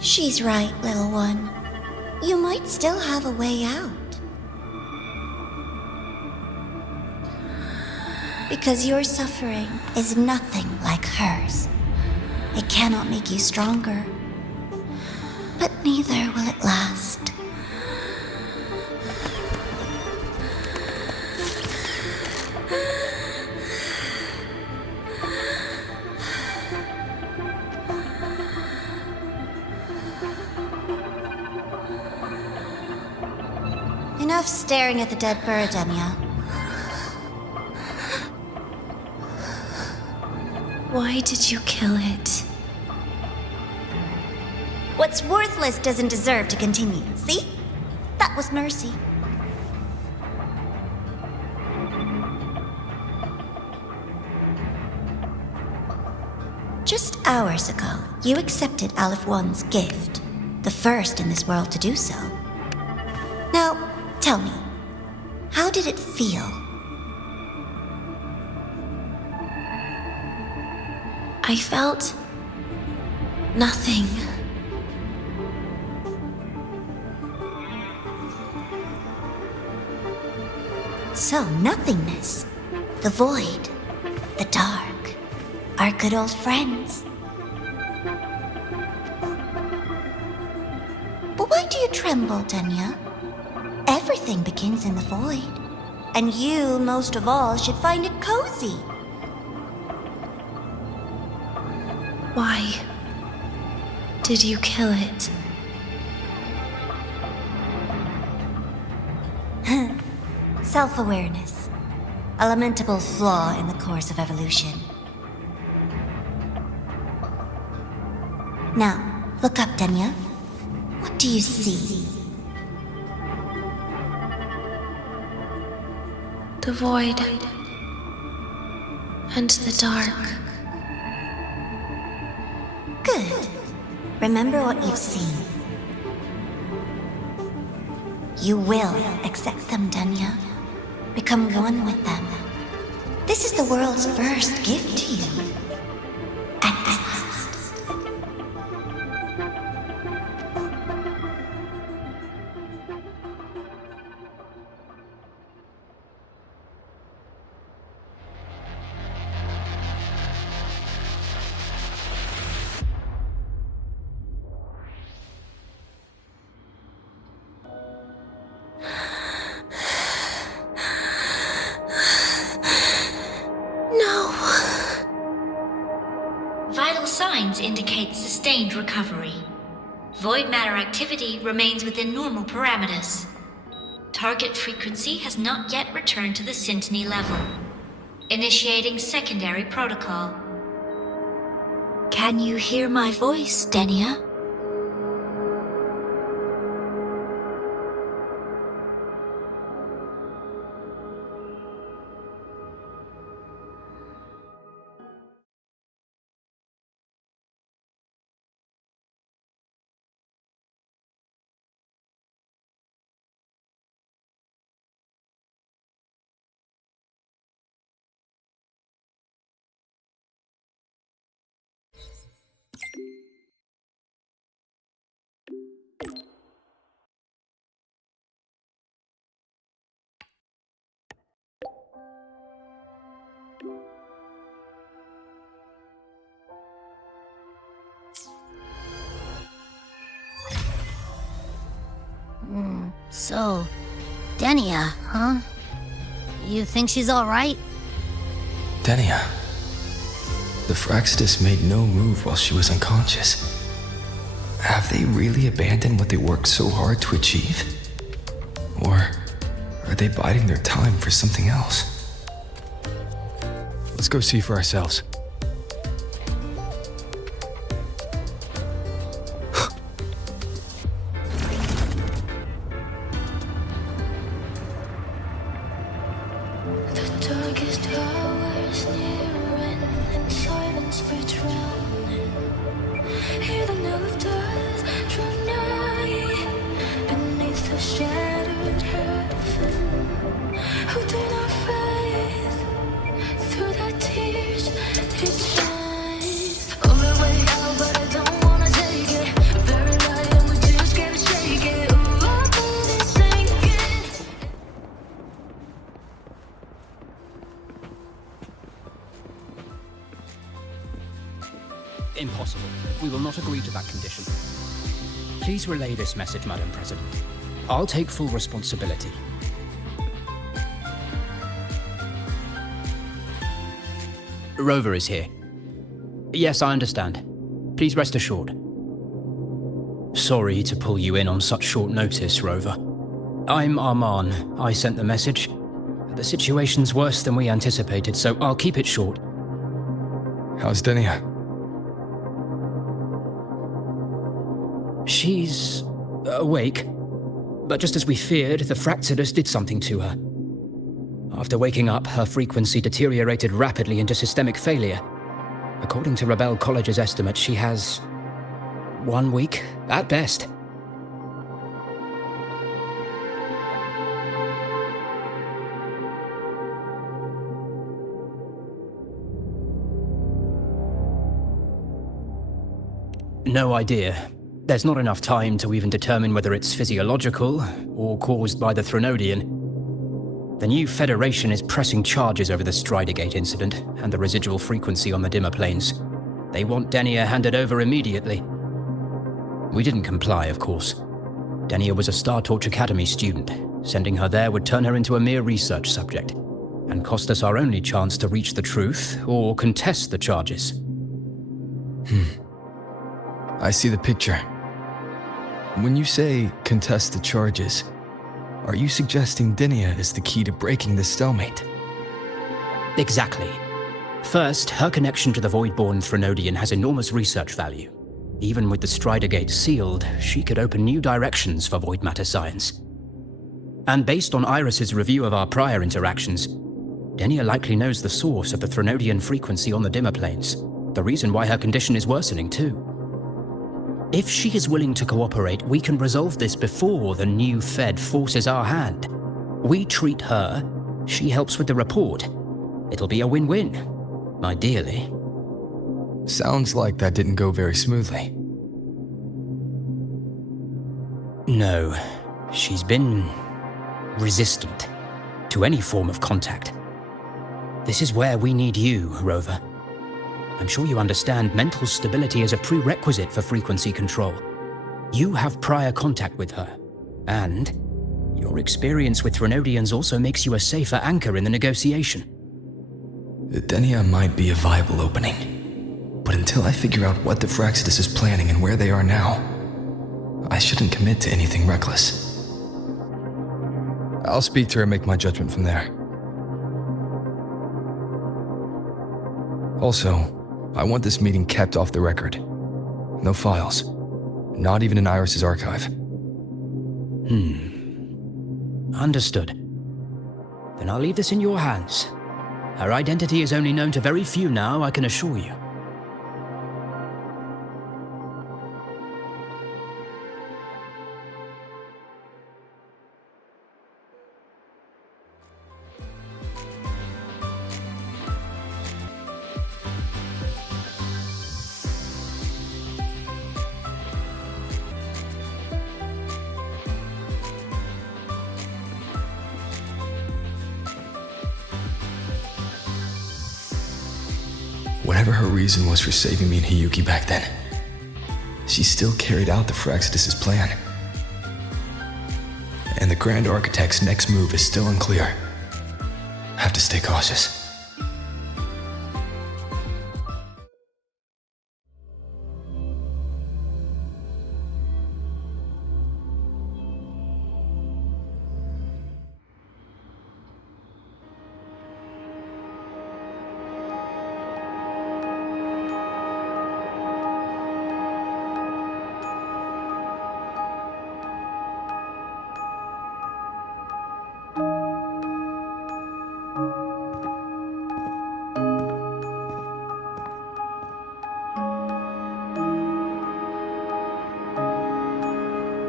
She's right, little one. You might still have a way out. Because your suffering is nothing like hers. It cannot make you stronger, but neither will it last. Enough staring at the dead bird, Denia. Why did you kill it? What's worthless doesn't deserve to continue, see? That was mercy. Just hours ago, you accepted Aleph One's gift, the first in this world to do so. Now, tell me, how did it feel? I felt nothing. So, nothingness, the void, the dark, our good old friends. But why do you tremble, Denia? Everything begins in the void, and you, most of all, should find it cozy. Why did you kill it? Self-awareness. A lamentable flaw in the course of evolution. Now, look up, Denia. What do you see? The void and the dark. Good. Remember what you've seen. You will accept them, Denia. Become one with them. This is the world's first gift to you. At last. Indicate sustained recovery. Void matter activity remains within normal parameters. Target frequency has not yet returned to the Syntony level. Initiating secondary protocol. Can you hear my voice, Denia? So, Denia, huh? You think she's alright? Denia. The Fractsidus made no move while she was unconscious. Have they really abandoned what they worked so hard to achieve? Or are they biding their time for something else? Let's go see for ourselves. Impossible. We will not agree to that condition. Please relay this message, Madam President. I'll take full responsibility. Rover is here. Yes, I understand. Please rest assured. Sorry to pull you in on such short notice, Rover. I'm Arman. I sent the message. The situation's worse than we anticipated, so I'll keep it short. How's Denia? She's awake, but just as we feared, the Fractsidus did something to her. After waking up, her frequency deteriorated rapidly into systemic failure. According to Rebel College's estimate, she has 1 week, at best. No idea. There's not enough time to even determine whether it's physiological or caused by the Threnodian. The new Federation is pressing charges over the Stridergate incident and the residual frequency on the dimmer planes. They want Denia handed over immediately. We didn't comply, of course. Denia was a Star Torch Academy student. Sending her there would turn her into a mere research subject and cost us our only chance to reach the truth or contest the charges. I see the picture. When you say contest the charges, are you suggesting Denia is the key to breaking this stalemate? Exactly. First, her connection to the Voidborn Threnodian has enormous research value. Even with the Stridergate sealed, she could open new directions for void matter science. And based on Iris's review of our prior interactions, Denia likely knows the source of the Threnodian frequency on the dimmer planes, the reason why her condition is worsening too. If she is willing to cooperate, we can resolve this before the new Fed forces our hand. We treat her, she helps with the report. It'll be a win-win, ideally. Sounds like that didn't go very smoothly. No, she's been resistant to any form of contact. This is where we need you, Rover. I'm sure you understand mental stability is a prerequisite for frequency control. You have prior contact with her, and your experience with Threnodians also makes you a safer anchor in the negotiation. Denia might be a viable opening, but until I figure out what the Fractsidus is planning and where they are now, I shouldn't commit to anything reckless. I'll speak to her and make my judgment from there. Also, I want this meeting kept off the record. No files. Not even in Iris's archive. Understood. Then I'll leave this in your hands. Her identity is only known to very few now, I can assure you. Whatever her reason was for saving me and Hiyuki back then, she still carried out the Fractsidus' plan. And the Grand Architect's next move is still unclear. Have to stay cautious.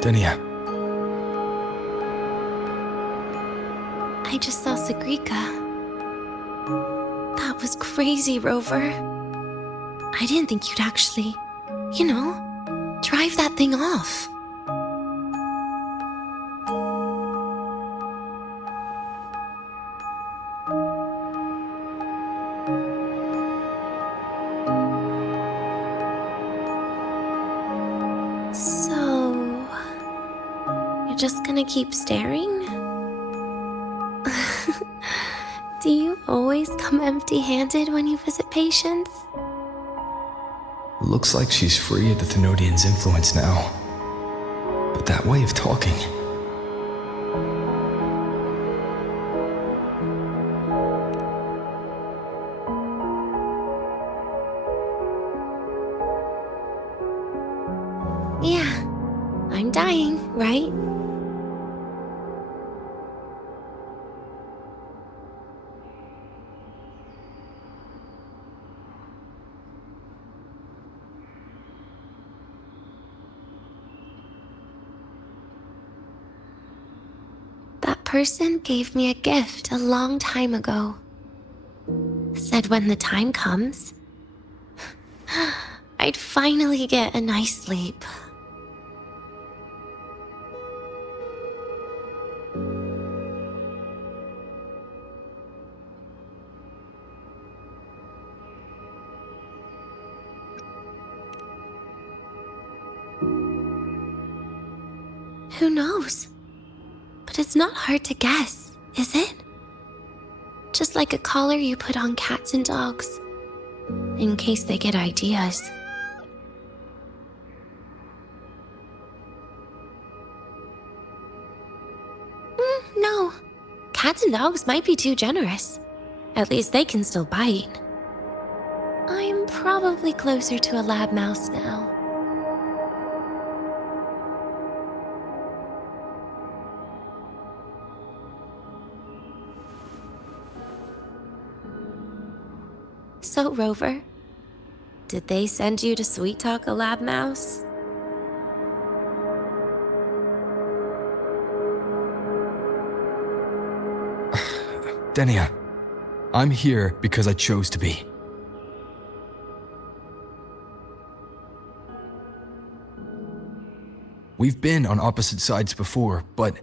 Denia. I just saw Segrika. That was crazy, Rover. I didn't think you'd actually, drive that thing off. Just gonna keep staring? Do you always come empty-handed when you visit patients? Looks like she's free of the Thenodian's influence now. But that way of talking... Yeah, I'm dying, right? Person gave me a gift a long time ago. Said when the time comes, I'd finally get a nice sleep. Who knows? But it's not hard to guess, is it? Just like a collar you put on cats and dogs, in case they get ideas. No. Cats and dogs might be too generous. At least they can still bite. I'm probably closer to a lab mouse now. So, Rover, did they send you to sweet talk a lab mouse? Denia, I'm here because I chose to be. We've been on opposite sides before, but...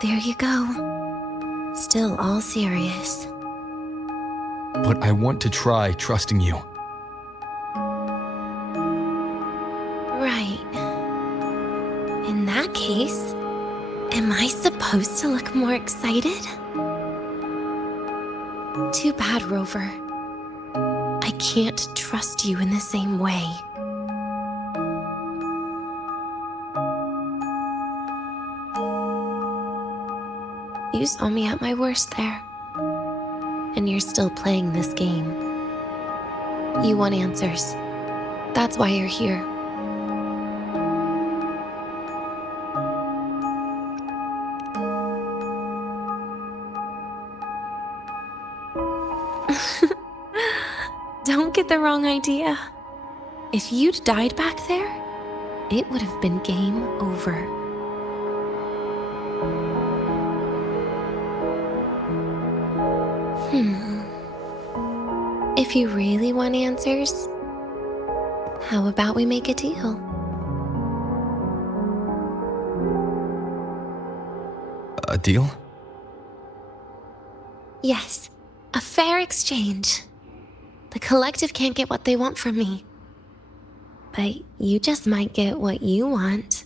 There you go. Still all serious. But I want to try trusting you. Right. In that case, am I supposed to look more excited? Too bad, Rover. I can't trust you in the same way. You saw me at my worst there. And you're still playing this game. You want answers. That's why you're here. Don't get the wrong idea. If you'd died back there, it would have been game over. If you really want answers, how about we make a deal? A deal? Yes, a fair exchange. The collective can't get what they want from me. But you just might get what you want.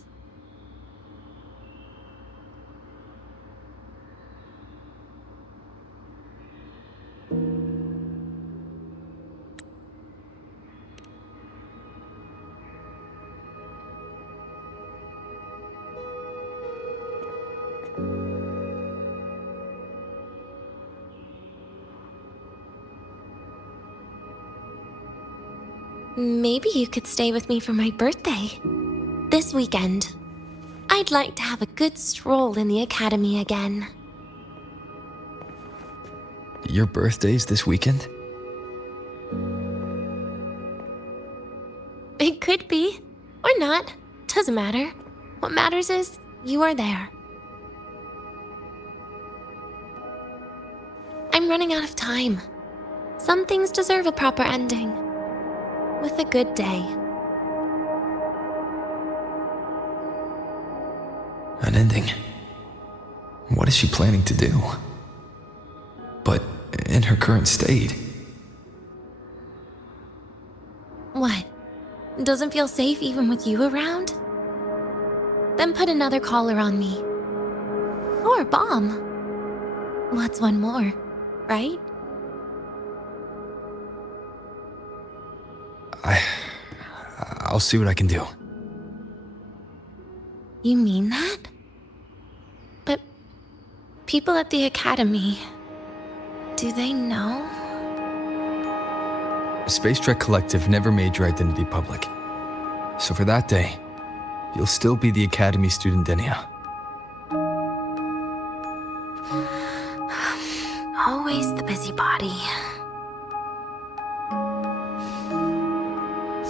Maybe you could stay with me for my birthday. This weekend. I'd like to have a good stroll in the academy again. Your birthday's this weekend? It could be, or not. Doesn't matter. What matters is you are there. I'm running out of time. Some things deserve a proper ending. With a good day. An ending? What is she planning to do? But in her current state. What? Doesn't feel safe even with you around? Then put another collar on me. Or a bomb. What's one more, right? I'll see what I can do. You mean that? But people at the academy, do they know? Spacetrek Collective never made your identity public. So for that day, you'll still be the Academy student Denia. Always the busybody.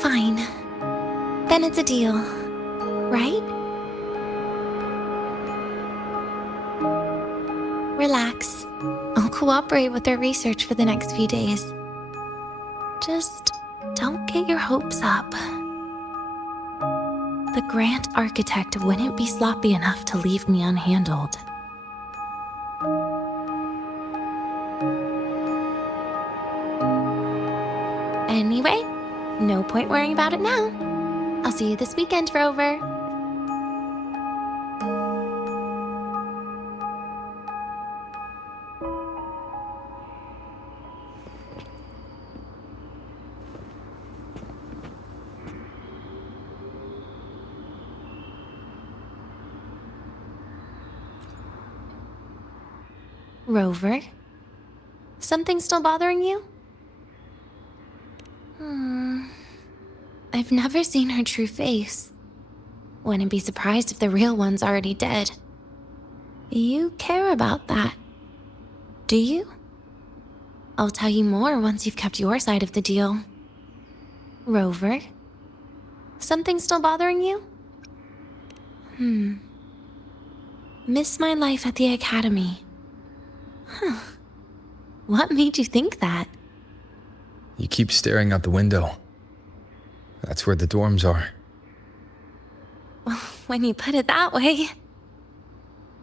Fine. Then it's a deal, right? Relax. I'll cooperate with their research for the next few days. Just don't get your hopes up. The Grant architect wouldn't be sloppy enough to leave me unhandled. Anyway, no point worrying about it now. I'll see you this weekend, Rover. Rover? Something still bothering you? I've never seen her true face. Wouldn't be surprised if the real one's already dead. You care about that, do you? I'll tell you more once you've kept your side of the deal. Rover? Something still bothering you? Miss my life at the academy. Huh. What made you think that? You keep staring out the window. That's where the dorms are. Well, when you put it that way,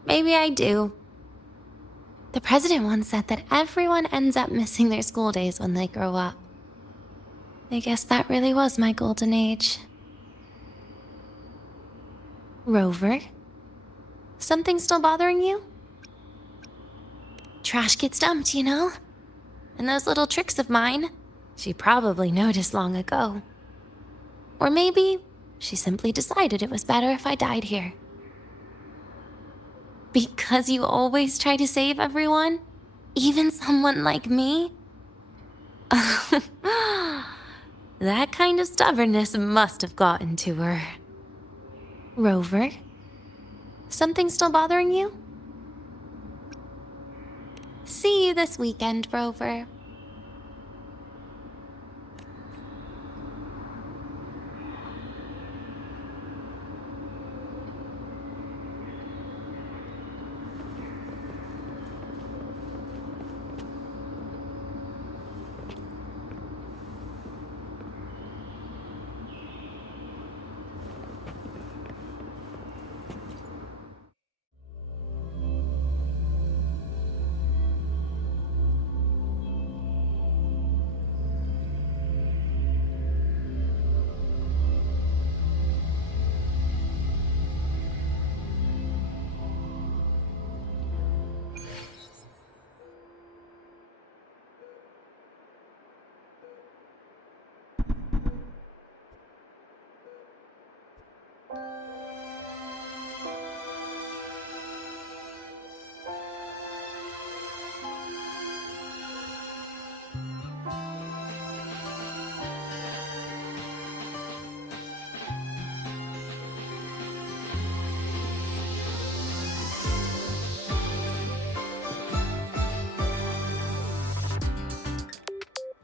maybe I do. The president once said that everyone ends up missing their school days when they grow up. I guess that really was my golden age. Rover? Something still bothering you? Trash gets dumped, you know? And those little tricks of mine, She probably noticed long ago. Or maybe she simply decided it was better if I died here. Because you always try to save everyone? Even someone like me? That kind of stubbornness must have gotten to her. Rover? Something still bothering you? See you this weekend, Rover.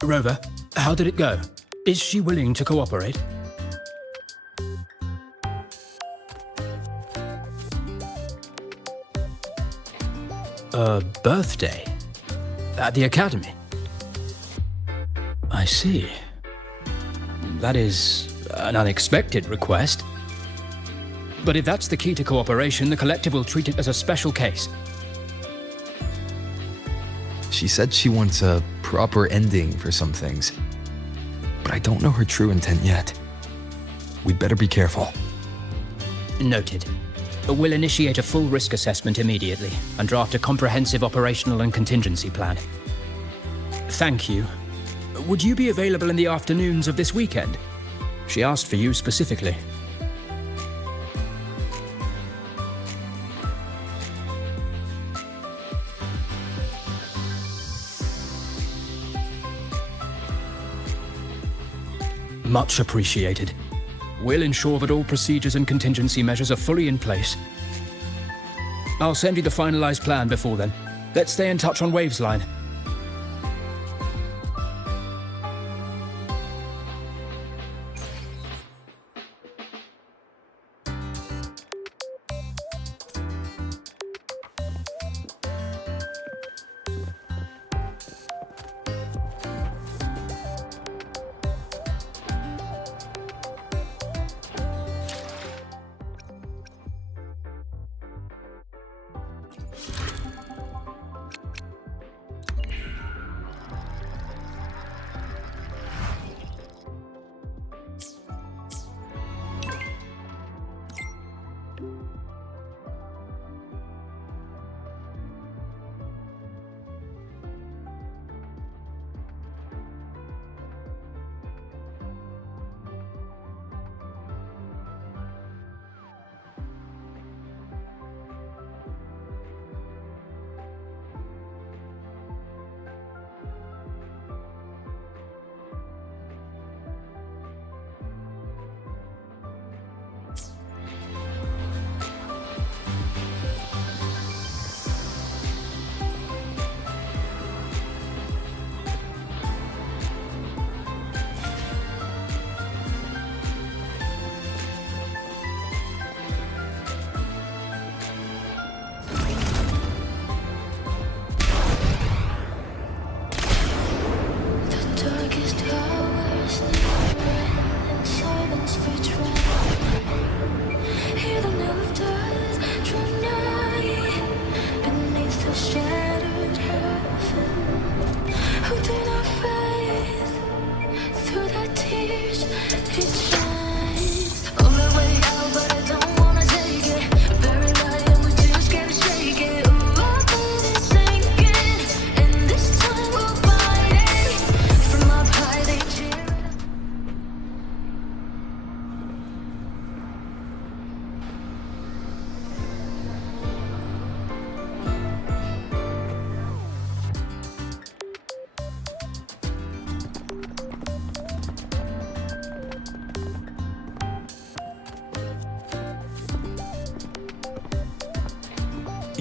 Rover, how did it go? Is she willing to cooperate? A birthday? At the academy? I see. That is an unexpected request. But if that's the key to cooperation, the Collective will treat it as a special case. She said she wants a proper ending for some things, but I don't know her true intent yet. We'd better be careful. Noted. We'll initiate a full risk assessment immediately and draft a comprehensive operational and contingency plan. Thank you. Would you be available in the afternoons of this weekend? She asked for you specifically. Much appreciated. We'll ensure that all procedures and contingency measures are fully in place. I'll send you the finalized plan before then. Let's stay in touch on Waves line.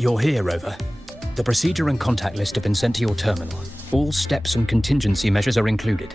You're here, Rover. The procedure and contact list have been sent to your terminal. All steps and contingency measures are included.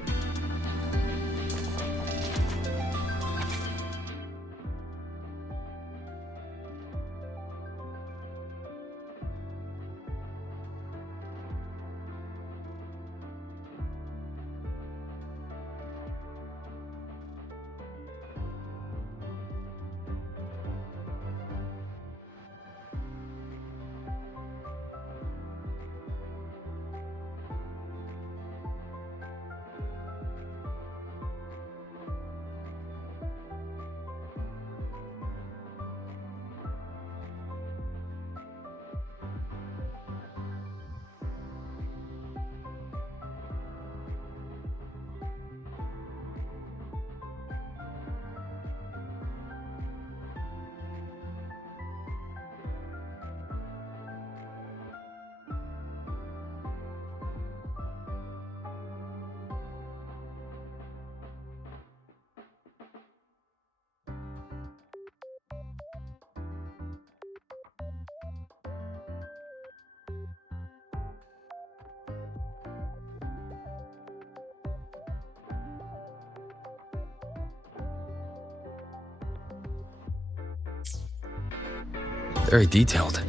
Very detailed.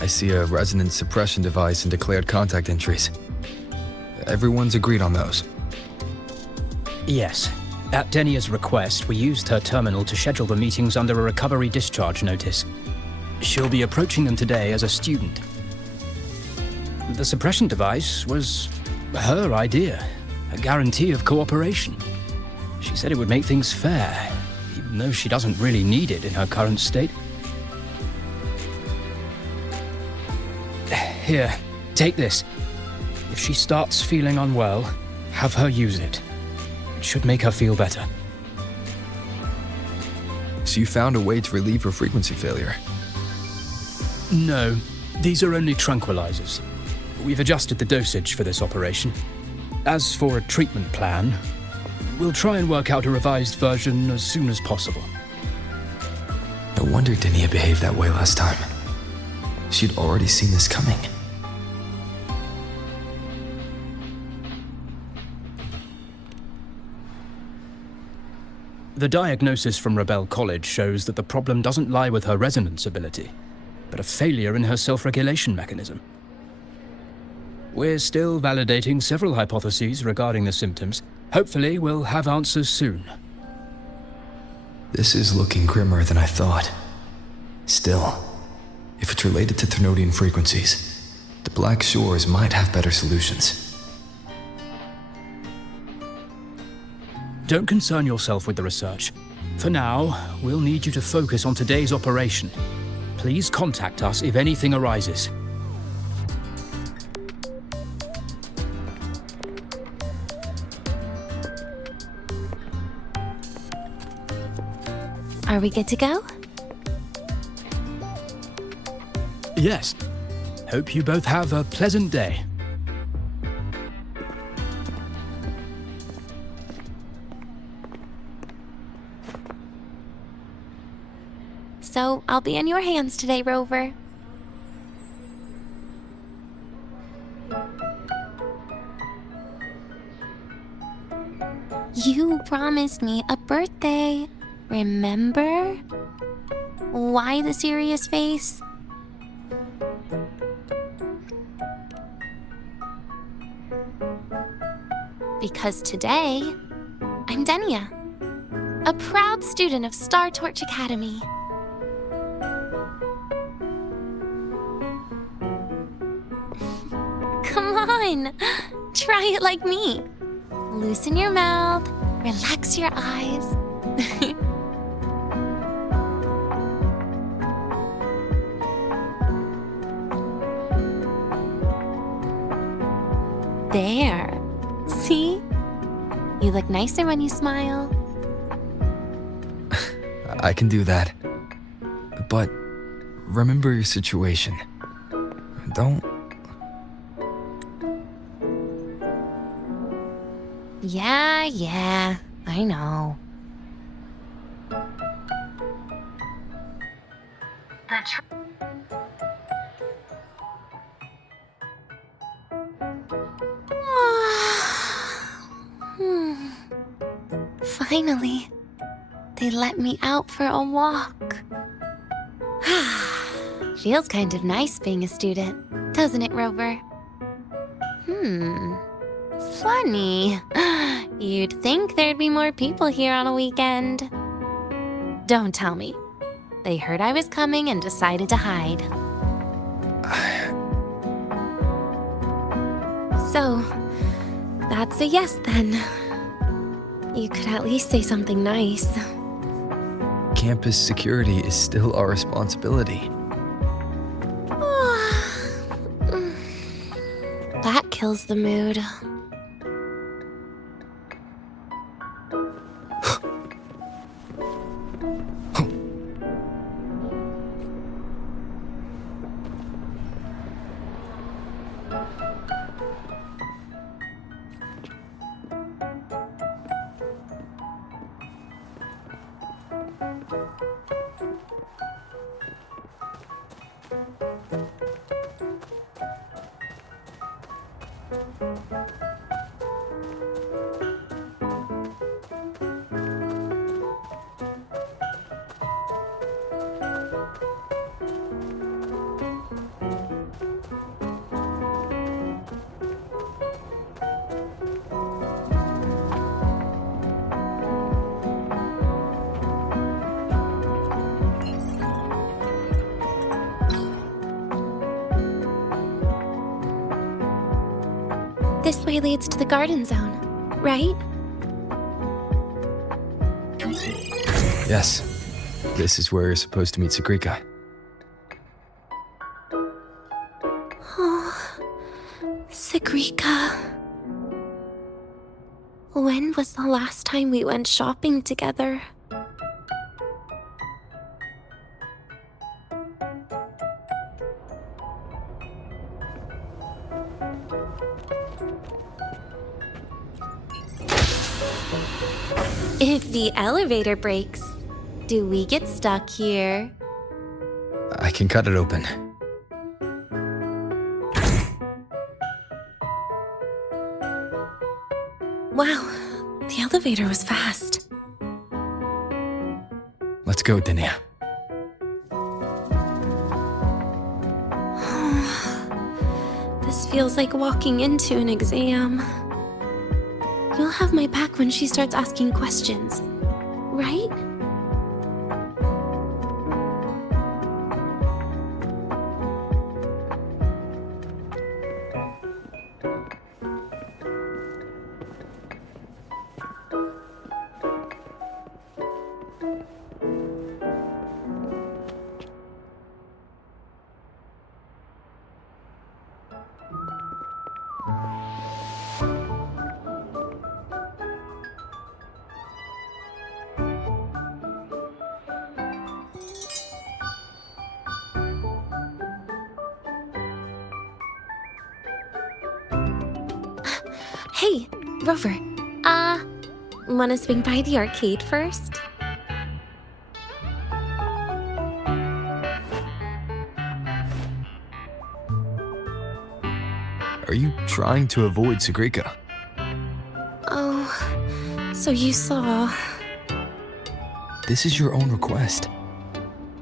I see a resonance suppression device and declared contact entries. Everyone's agreed on those. Yes. At Denia's request, we used her terminal to schedule the meetings under a recovery discharge notice. She'll be approaching them today as a student. The suppression device was her idea, a guarantee of cooperation. She said it would make things fair, even though she doesn't really need it in her current state. Here, take this. If she starts feeling unwell, have her use it. It should make her feel better. So you found a way to relieve her frequency failure? No, these are only tranquilizers. We've adjusted the dosage for this operation. As for a treatment plan, we'll try and work out a revised version as soon as possible. No wonder Denia behaved that way last time. She'd already seen this coming. The diagnosis from Rebel College shows that the problem doesn't lie with her resonance ability, but a failure in her self-regulation mechanism. We're still validating several hypotheses regarding the symptoms. Hopefully, we'll have answers soon. This is looking grimmer than I thought. Still, if it's related to Thermodian frequencies, the Black Shores might have better solutions. Don't concern yourself with the research. For now, we'll need you to focus on today's operation. Please contact us if anything arises. Are we good to go? Yes. Hope you both have a pleasant day. So, I'll be in your hands today, Rover. You promised me a birthday, remember? Why the serious face? Because today, I'm Denia, a proud student of Star Torch Academy. Come on, try it like me. Loosen your mouth, relax your eyes. There. See? You look nicer when you smile. I can do that. But remember your situation. Don't... Yeah, I know. Finally, they let me out for a walk. Feels kind of nice being a student, doesn't it, Rover? Funny. You'd think there'd be more people here on a weekend. Don't tell me. They heard I was coming and decided to hide. So, that's a yes then. You could at least say something nice. Campus security is still our responsibility. That kills the mood. This way leads to the garden zone, right? Yes. This is where you're supposed to meet Sagrika. Oh, Sagrika. When was the last time we went shopping together? If the elevator breaks, do we get stuck here? I can cut it open. Wow, the elevator was fast. Let's go, Denia. This feels like walking into an exam. You'll have my back when she starts asking questions, right? Hey, Rover, wanna swing by the arcade first? Are you trying to avoid Sagrika? Oh, so you saw. This is your own request.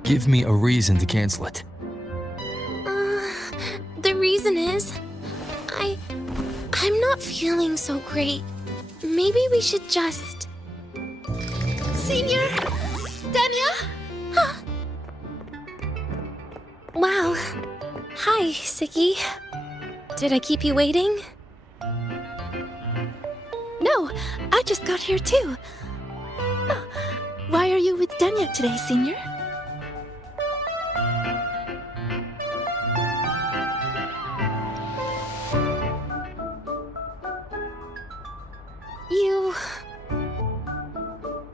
Give me a reason to cancel it. The reason is, I'm not feeling so great. Maybe we should just... Senior? Denia? Huh. Wow. Hi, Segue. Did I keep you waiting? No, I just got here too. Oh, why are you with Denia today, Senior?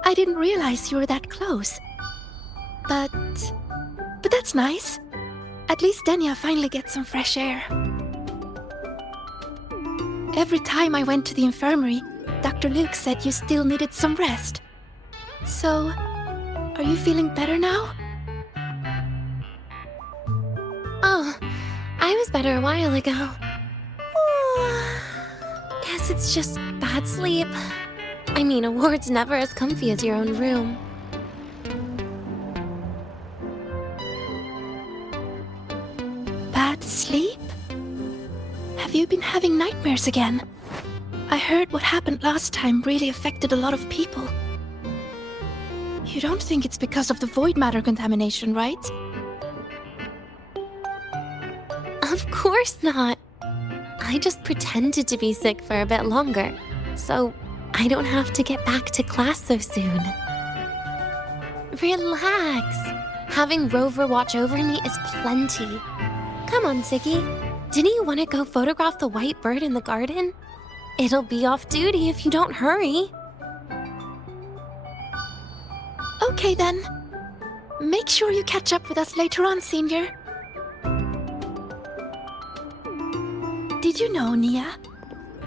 I didn't realize you were that close. But that's nice. At least Denia finally gets some fresh air. Every time I went to the infirmary, Dr. Luke said you still needed some rest. So, are you feeling better now? Oh, I was better a while ago. Guess it's just bad sleep. I mean, a ward's never as comfy as your own room. Bad sleep? Have you been having nightmares again? I heard what happened last time really affected a lot of people. You don't think it's because of the void matter contamination, right? Of course not. I just pretended to be sick for a bit longer, so I don't have to get back to class so soon. Relax. Having Rover watch over me is plenty. Come on, Segue. Didn't you want to go photograph the white bird in the garden? It'll be off duty if you don't hurry. Okay then. Make sure you catch up with us later on, Senior. Did you know, Nia?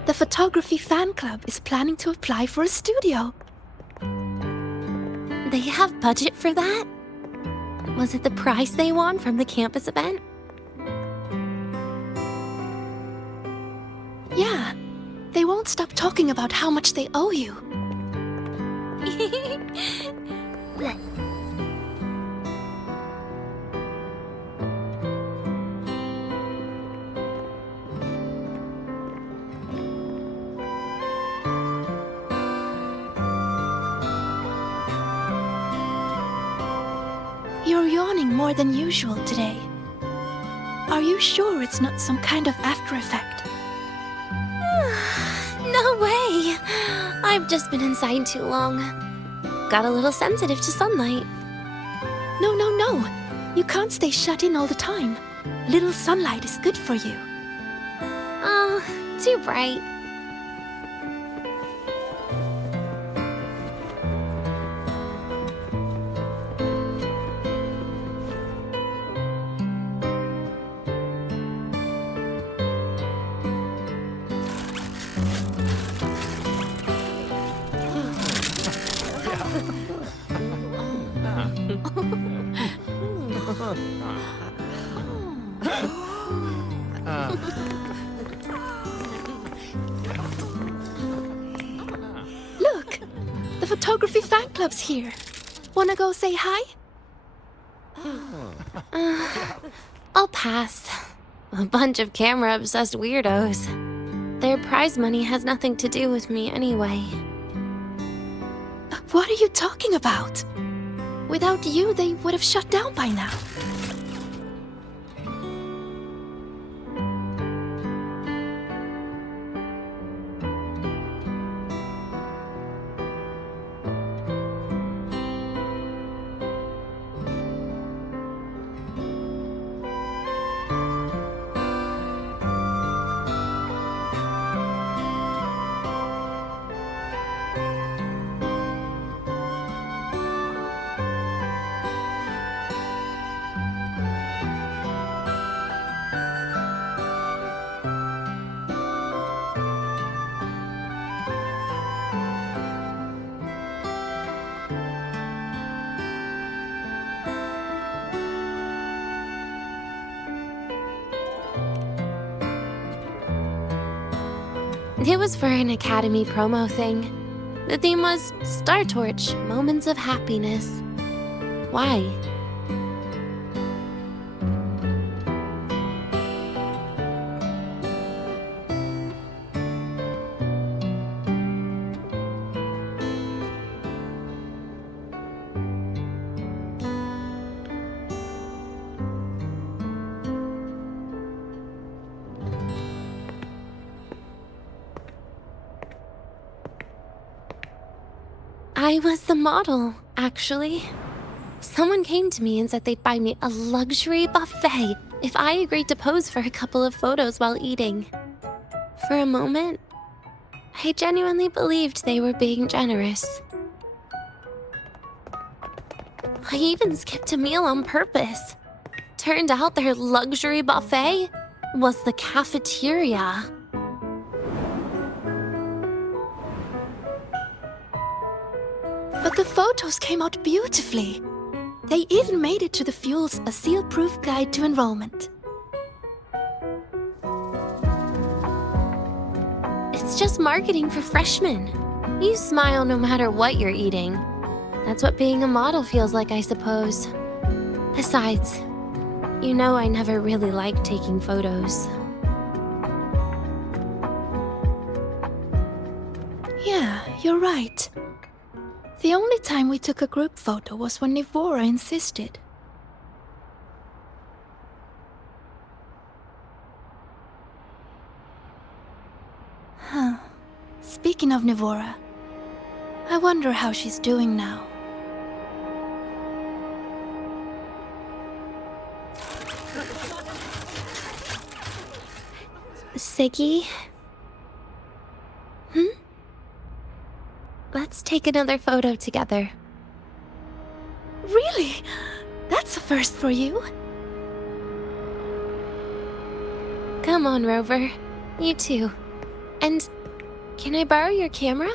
The photography fan club is planning to apply for a studio. They have budget for that? Was it the prize they won from the campus event? Yeah. They won't stop talking about how much they owe you. You're yawning more than usual today. Are you sure it's not some kind of after effect? No way! I've just been inside too long. Got a little sensitive to sunlight. No. You can't stay shut in all the time. Little sunlight is good for you. Oh, too bright. Look! The photography fan club's here. Wanna go say hi? I'll pass. A bunch of camera-obsessed weirdos. Their prize money has nothing to do with me anyway. What are you talking about? Without you, they would have shut down by now. It was for an Academy promo thing. The theme was Star Torch, Moments of Happiness. Why? I was the model, actually. Someone came to me and said they'd buy me a luxury buffet if I agreed to pose for a couple of photos while eating. For a moment, I genuinely believed they were being generous. I even skipped a meal on purpose. Turned out their luxury buffet was the cafeteria. But the photos came out beautifully. They even made it to the Fuel's A Seal-Proof Guide to Enrollment. It's just marketing for freshmen. You smile no matter what you're eating. That's what being a model feels like, I suppose. Besides, you know I never really liked taking photos. Yeah, you're right. The only time we took a group photo was when Nivora insisted. Huh. Speaking of Nivora, I wonder how she's doing now. Segue? Let's take another photo together. Really? That's a first for you. Come on, Rover. You too. And can I borrow your camera?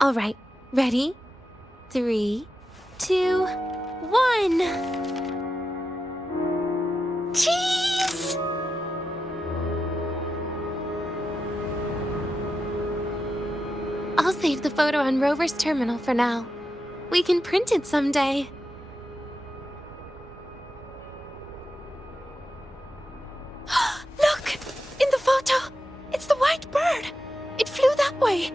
All right, ready? 3, 2, 1. Cheese! I'll save the photo on Rover's terminal for now. We can print it someday. Look! In the photo! It's the white bird! It flew that way!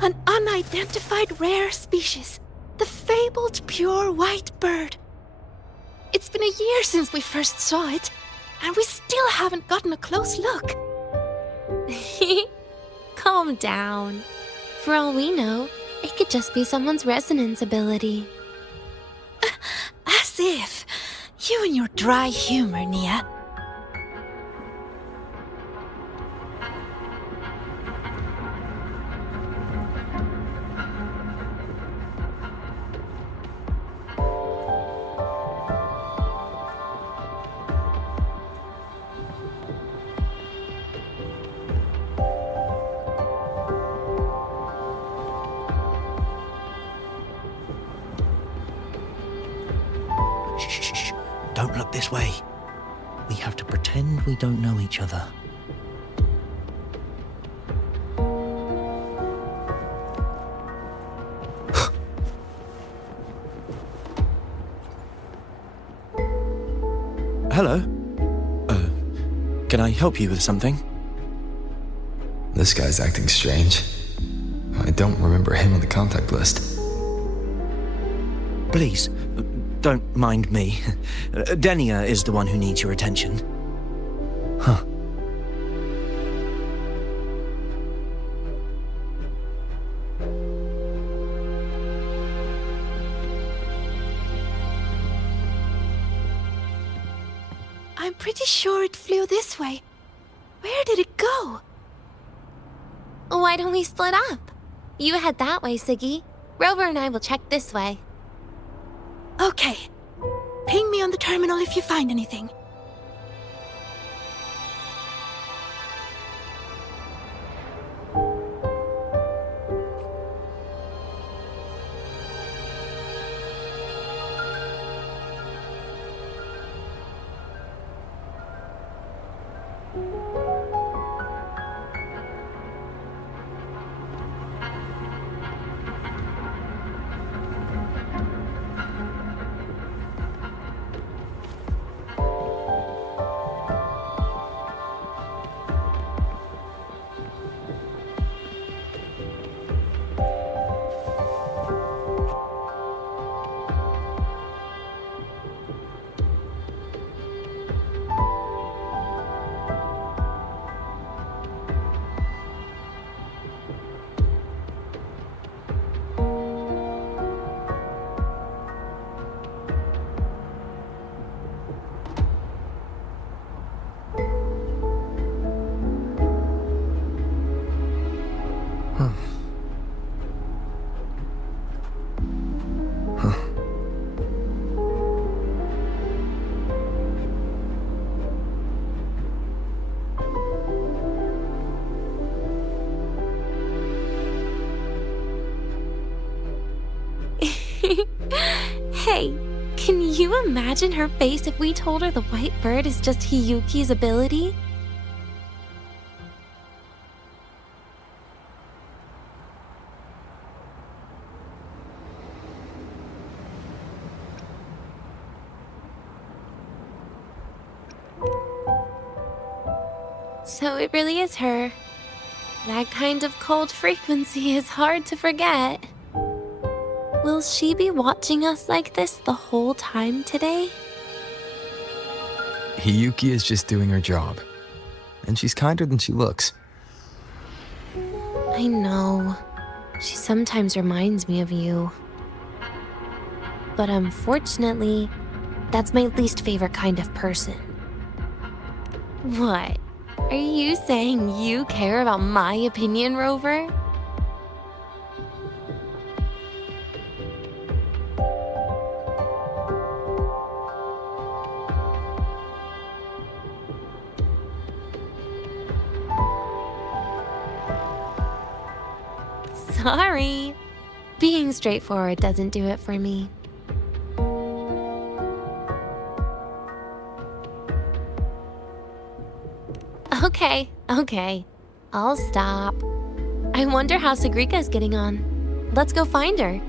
An unidentified rare species. The fabled pure white bird. It's been a year since we first saw it, and we still haven't gotten a close look. Calm down. For all we know, it could just be someone's resonance ability. As if. You and your dry humor, Nia. Shh. Don't look this way. We have to pretend we don't know each other. Hello. Can I help you with something? This guy's acting strange. I don't remember him on the contact list. Please, don't mind me. Denia is the one who needs your attention. Huh. I'm pretty sure it flew this way. Where did it go? Why don't we split up? You head that way, Segue. Rover and I will check this way. Okay. Ping me on the terminal if you find anything. Hey, can you imagine her face if we told her the white bird is just Hiyuki's ability? So it really is her. That kind of cold frequency is hard to forget. Will she be watching us like this the whole time today? Hiyuki is just doing her job. And she's kinder than she looks. I know. She sometimes reminds me of you. But unfortunately, that's my least favorite kind of person. What? Are you saying you care about my opinion, Rover? Sorry. Being straightforward doesn't do it for me. Okay. I'll stop. I wonder how Sagrika's getting on. Let's go find her.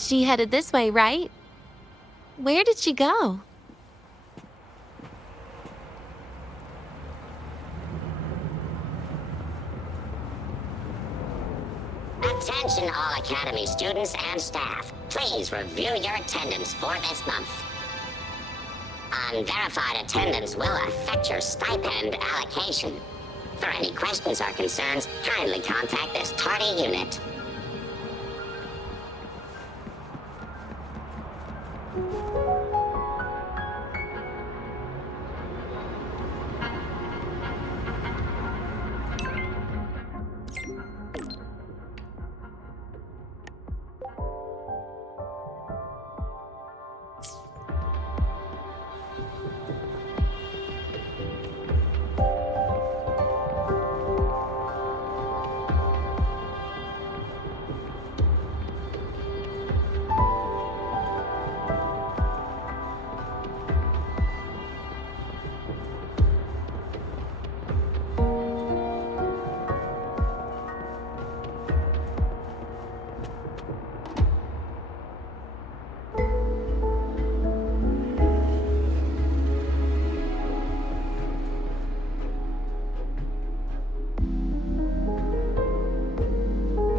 She headed this way, right? Where did she go? Attention all Academy students and staff. Please review your attendance for this month. Unverified attendance will affect your stipend allocation. For any questions or concerns, kindly contact this tardy unit.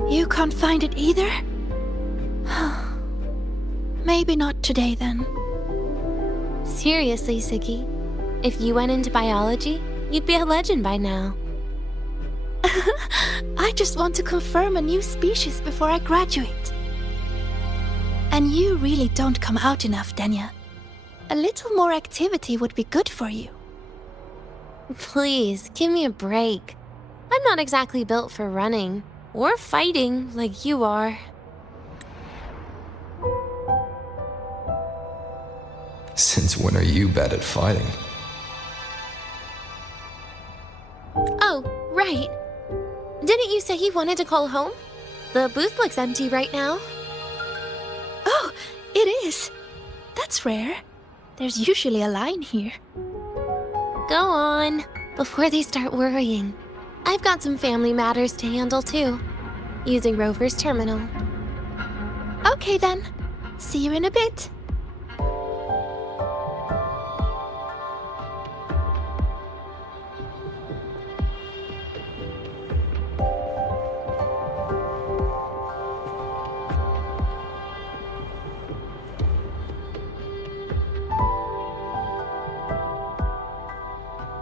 You can't find it either? Maybe not today then. Seriously, Siggy. If you went into biology, you'd be a legend by now. I just want to confirm a new species before I graduate. And you really don't come out enough, Denia. A little more activity would be good for you. Please, give me a break. I'm not exactly built for running or fighting like you are. Since when are you bad at fighting? Oh, right. Didn't you say you wanted to call home? The booth looks empty right now. Oh, it is. That's rare. There's usually a line here. Go on, before they start worrying. I've got some family matters to handle too, using Rover's terminal. Okay then. See you in a bit.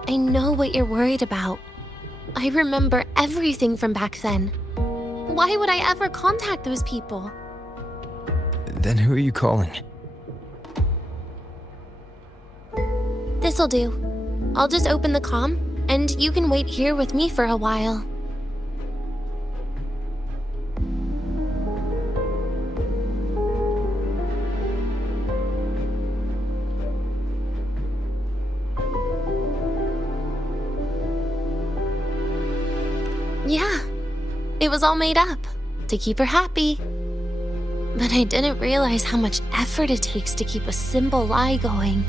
I know what you're worried about. I remember everything from back then. Why would I ever contact those people? Then who are you calling? This'll do. I'll just open the comm, and you can wait here with me for a while. Yeah, it was all made up to keep her happy. But I didn't realize how much effort it takes to keep a simple lie going.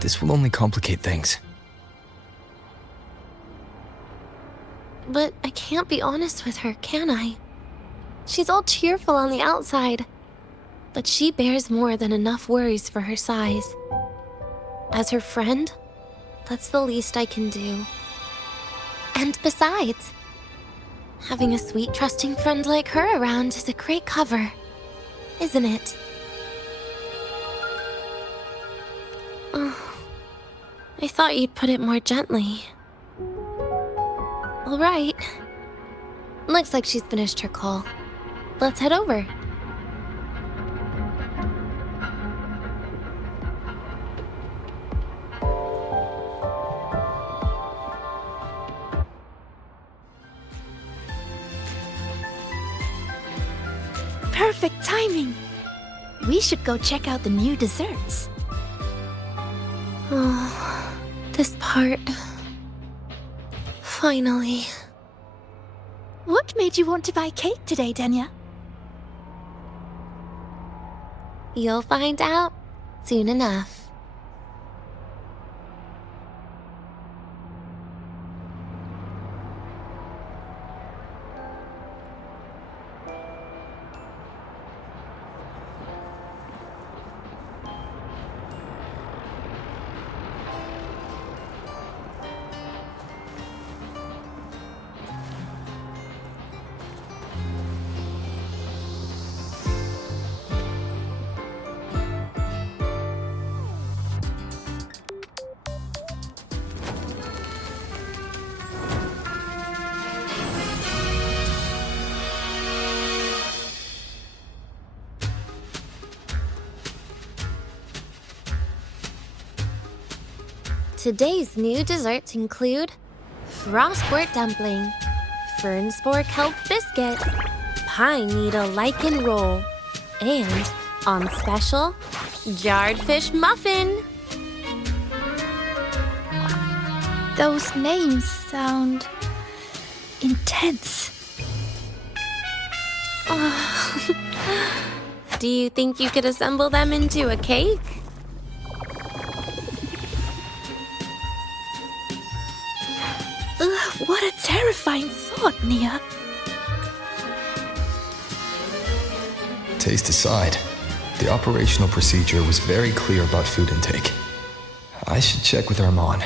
This will only complicate things. But I can't be honest with her, can I? She's all cheerful on the outside, but she bears more than enough worries for her size. As her friend, that's the least I can do. And besides, having a sweet, trusting friend like her around is a great cover, isn't it? Oh, I thought you'd put it more gently. All right. Looks like she's finished her call. Let's head over. Perfect timing. We should go check out the new desserts. Oh, this part. Finally. What made you want to buy cake today, Denia? You'll find out soon enough. Today's new desserts include frostwort dumpling, fern spore kelp biscuit, pine needle lichen roll, and, on special, jarred fish muffin. Those names sound intense. Do you think you could assemble them into a cake? What a terrifying thought, Nia. Taste aside, the operational procedure was very clear about food intake. I should check with Armand.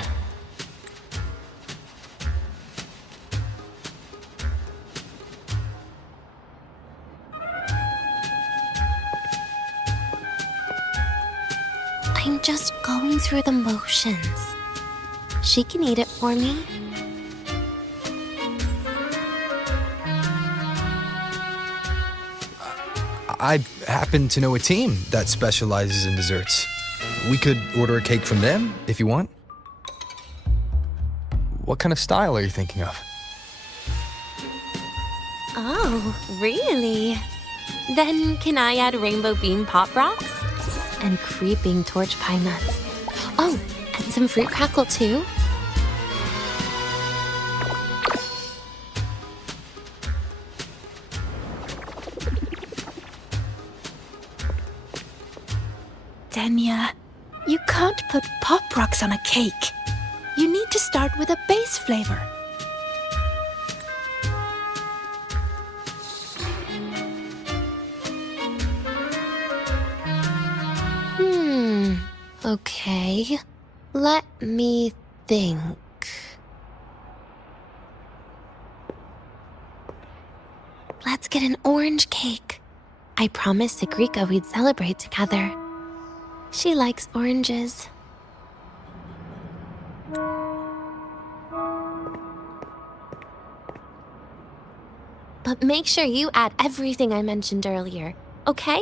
I'm just going through the motions. She can eat it for me. I happen to know a team that specializes in desserts. We could order a cake from them if you want. What kind of style are you thinking of? Oh, really? Then can I add rainbow bean pop rocks? And creeping torch pine nuts. Oh, and some fruit crackle too? Denia, you can't put pop rocks on a cake. You need to start with a base flavor. Okay. Let me think. Let's get an orange cake. I promised Sigrika we'd celebrate together. She likes oranges. But make sure you add everything I mentioned earlier, okay?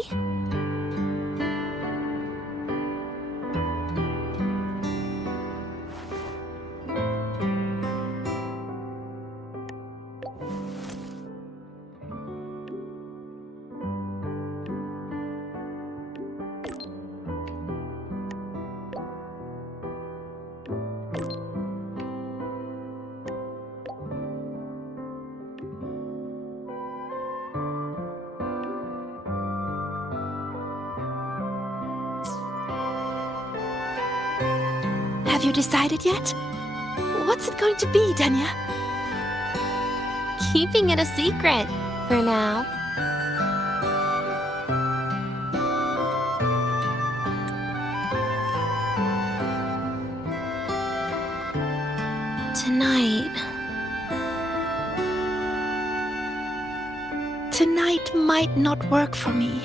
Have you decided yet? What's it going to be, Denia? Keeping it a secret for now. Tonight might not work for me.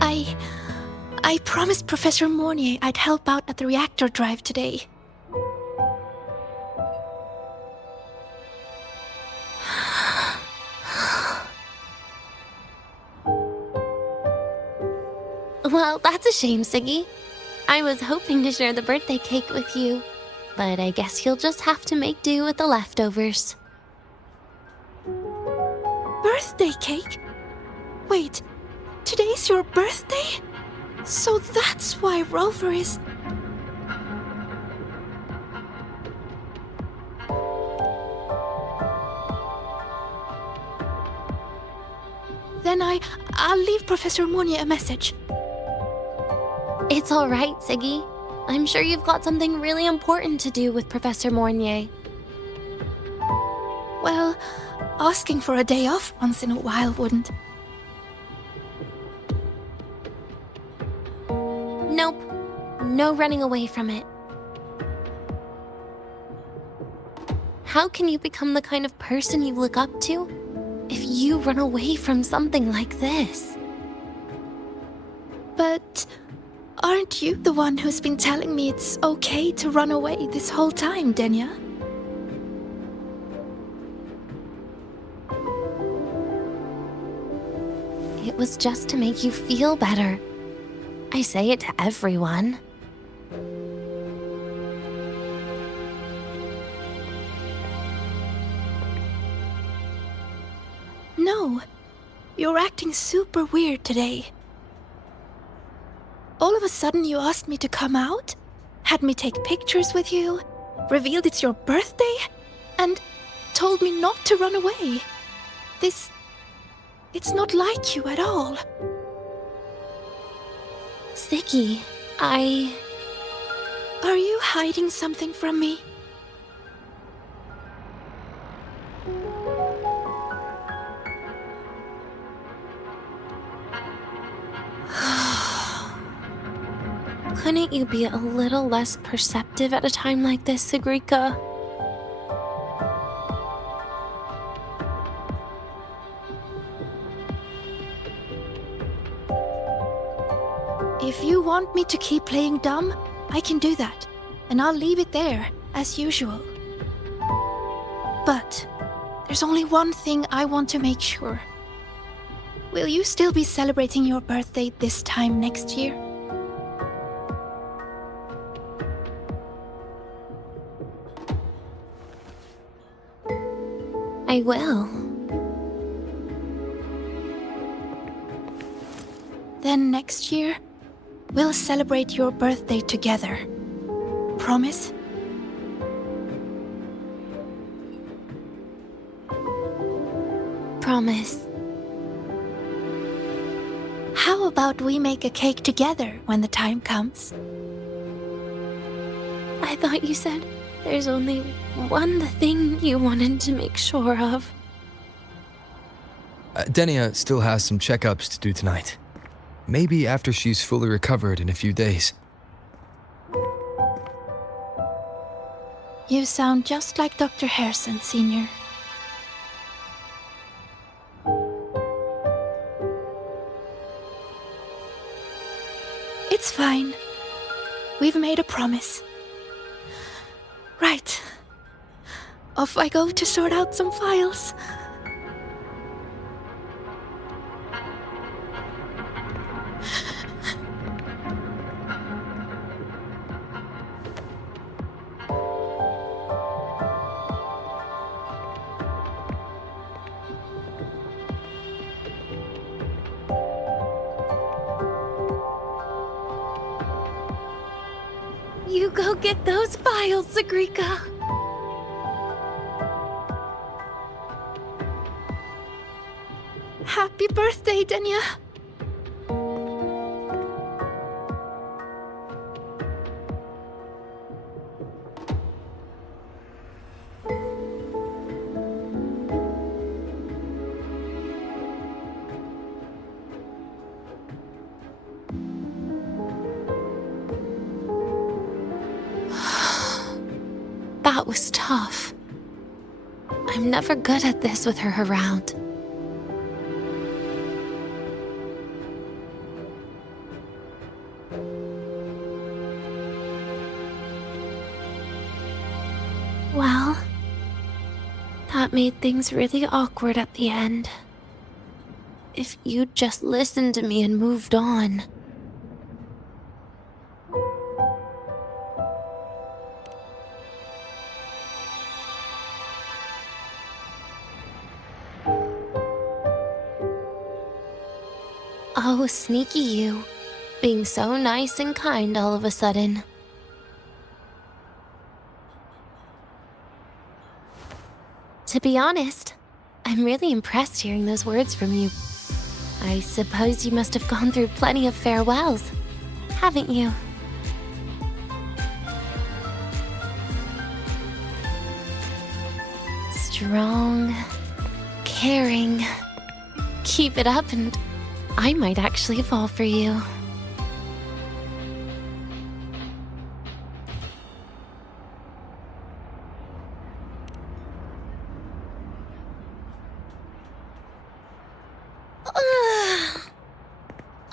I promised Professor Mornier I'd help out at the reactor drive today. Well, that's a shame, Siggy. I was hoping to share the birthday cake with you, but I guess you'll just have to make do with the leftovers. Birthday cake? Wait, today's your birthday? So that's why Rover is... Then I'll leave Professor Mornier a message. It's all right, Siggy. I'm sure you've got something really important to do with Professor Mornier. Well, asking for a day off once in a while wouldn't. Nope. No running away from it. How can you become the kind of person you look up to if you run away from something like this? But aren't you the one who's been telling me it's okay to run away this whole time, Denia? It was just to make you feel better. I say it to everyone. No, you're acting super weird today. All of a sudden you asked me to come out, had me take pictures with you, revealed it's your birthday, and told me not to run away. It's not like you at all. Siggy, Are you hiding something from me? Couldn't you be a little less perceptive at a time like this, Sigrika? If you want me to keep playing dumb, I can do that, and I'll leave it there, as usual. But there's only one thing I want to make sure. Will you still be celebrating your birthday this time next year? I will. Then next year, we'll celebrate your birthday together. Promise? Promise. How about we make a cake together when the time comes? I thought you said there's only one thing you wanted to make sure of. Denia still has some checkups to do tonight. Maybe after she's fully recovered in a few days. You sound just like Dr. Harrison, Sr. It's fine. We've made a promise. Right. Off I go to sort out some files. You go get those files, Sigrika. Happy birthday, Denia. That was tough. I'm never good at this with her around. Well, that made things really awkward at the end. If you'd just listened to me and moved on. Oh, sneaky you. Being so nice and kind all of a sudden. To be honest, I'm really impressed hearing those words from you. I suppose you must have gone through plenty of farewells, haven't you? Strong, caring. Keep it up and I might actually fall for you.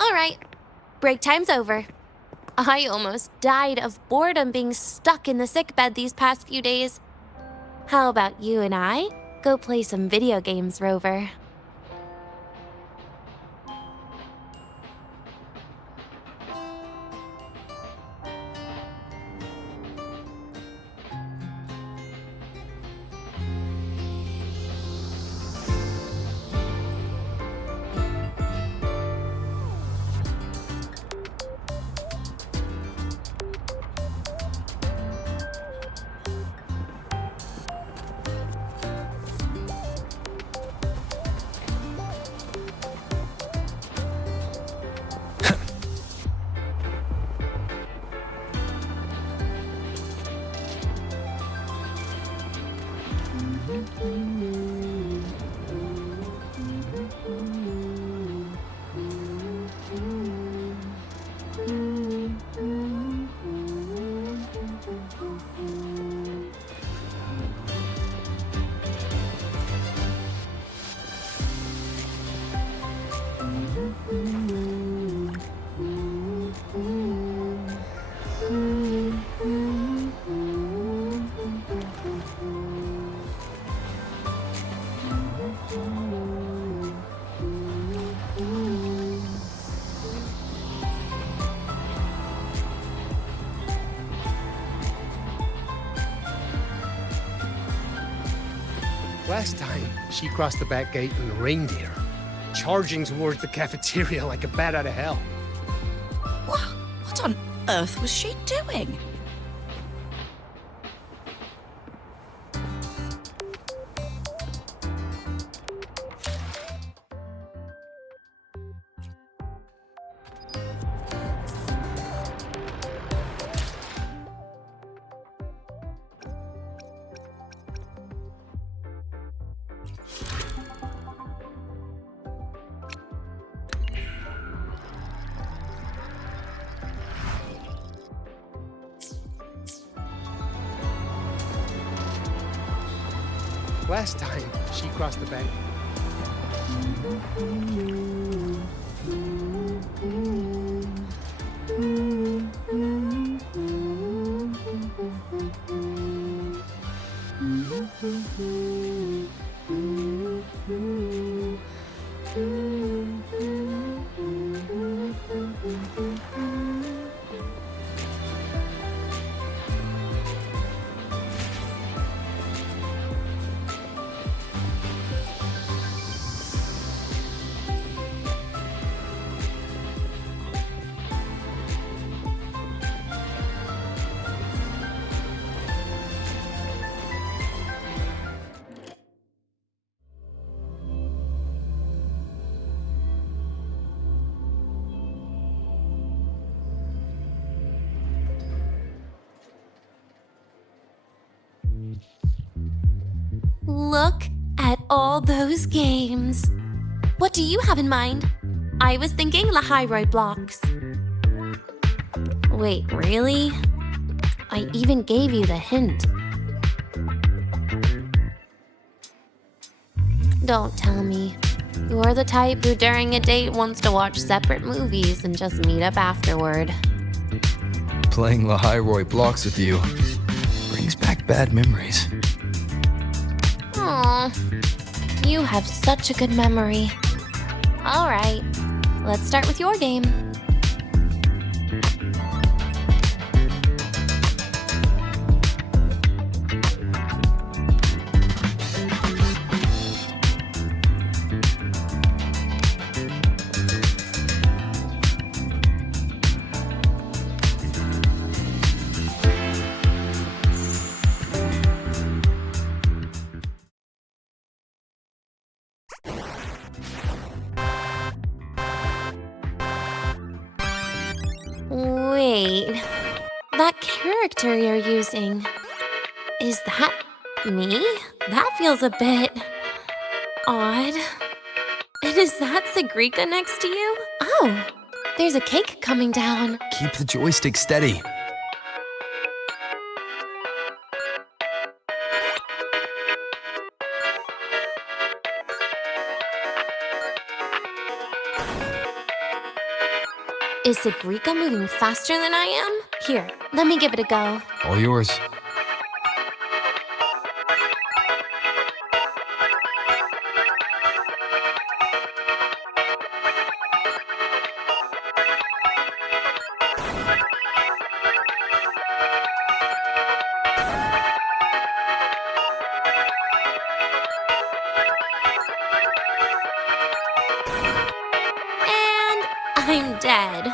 Alright, break time's over. I almost died of boredom being stuck in the sickbed these past few days. How about you and I go play some video games, Rover? Last time, she crossed the back gate in a reindeer, charging towards the cafeteria like a bat out of hell. What on earth was she doing? Last time, she crossed the back. Look at all those games. What do you have in mind? I was thinking the Hyroid blocks. Wait, really? I even gave you the hint. Don't tell me. You're the type who during a date wants to watch separate movies and just meet up afterward. Playing Lahairoi blocks with you brings back bad memories. Aw, you have such a good memory. All right, let's start with your game. Wait, that character you're using, is that me? That feels a bit odd. And is that Segrika next to you? Oh, there's a cake coming down. Keep the joystick steady. Is Segrika moving faster than I am? Here, let me give it a go. All yours. I'm dead.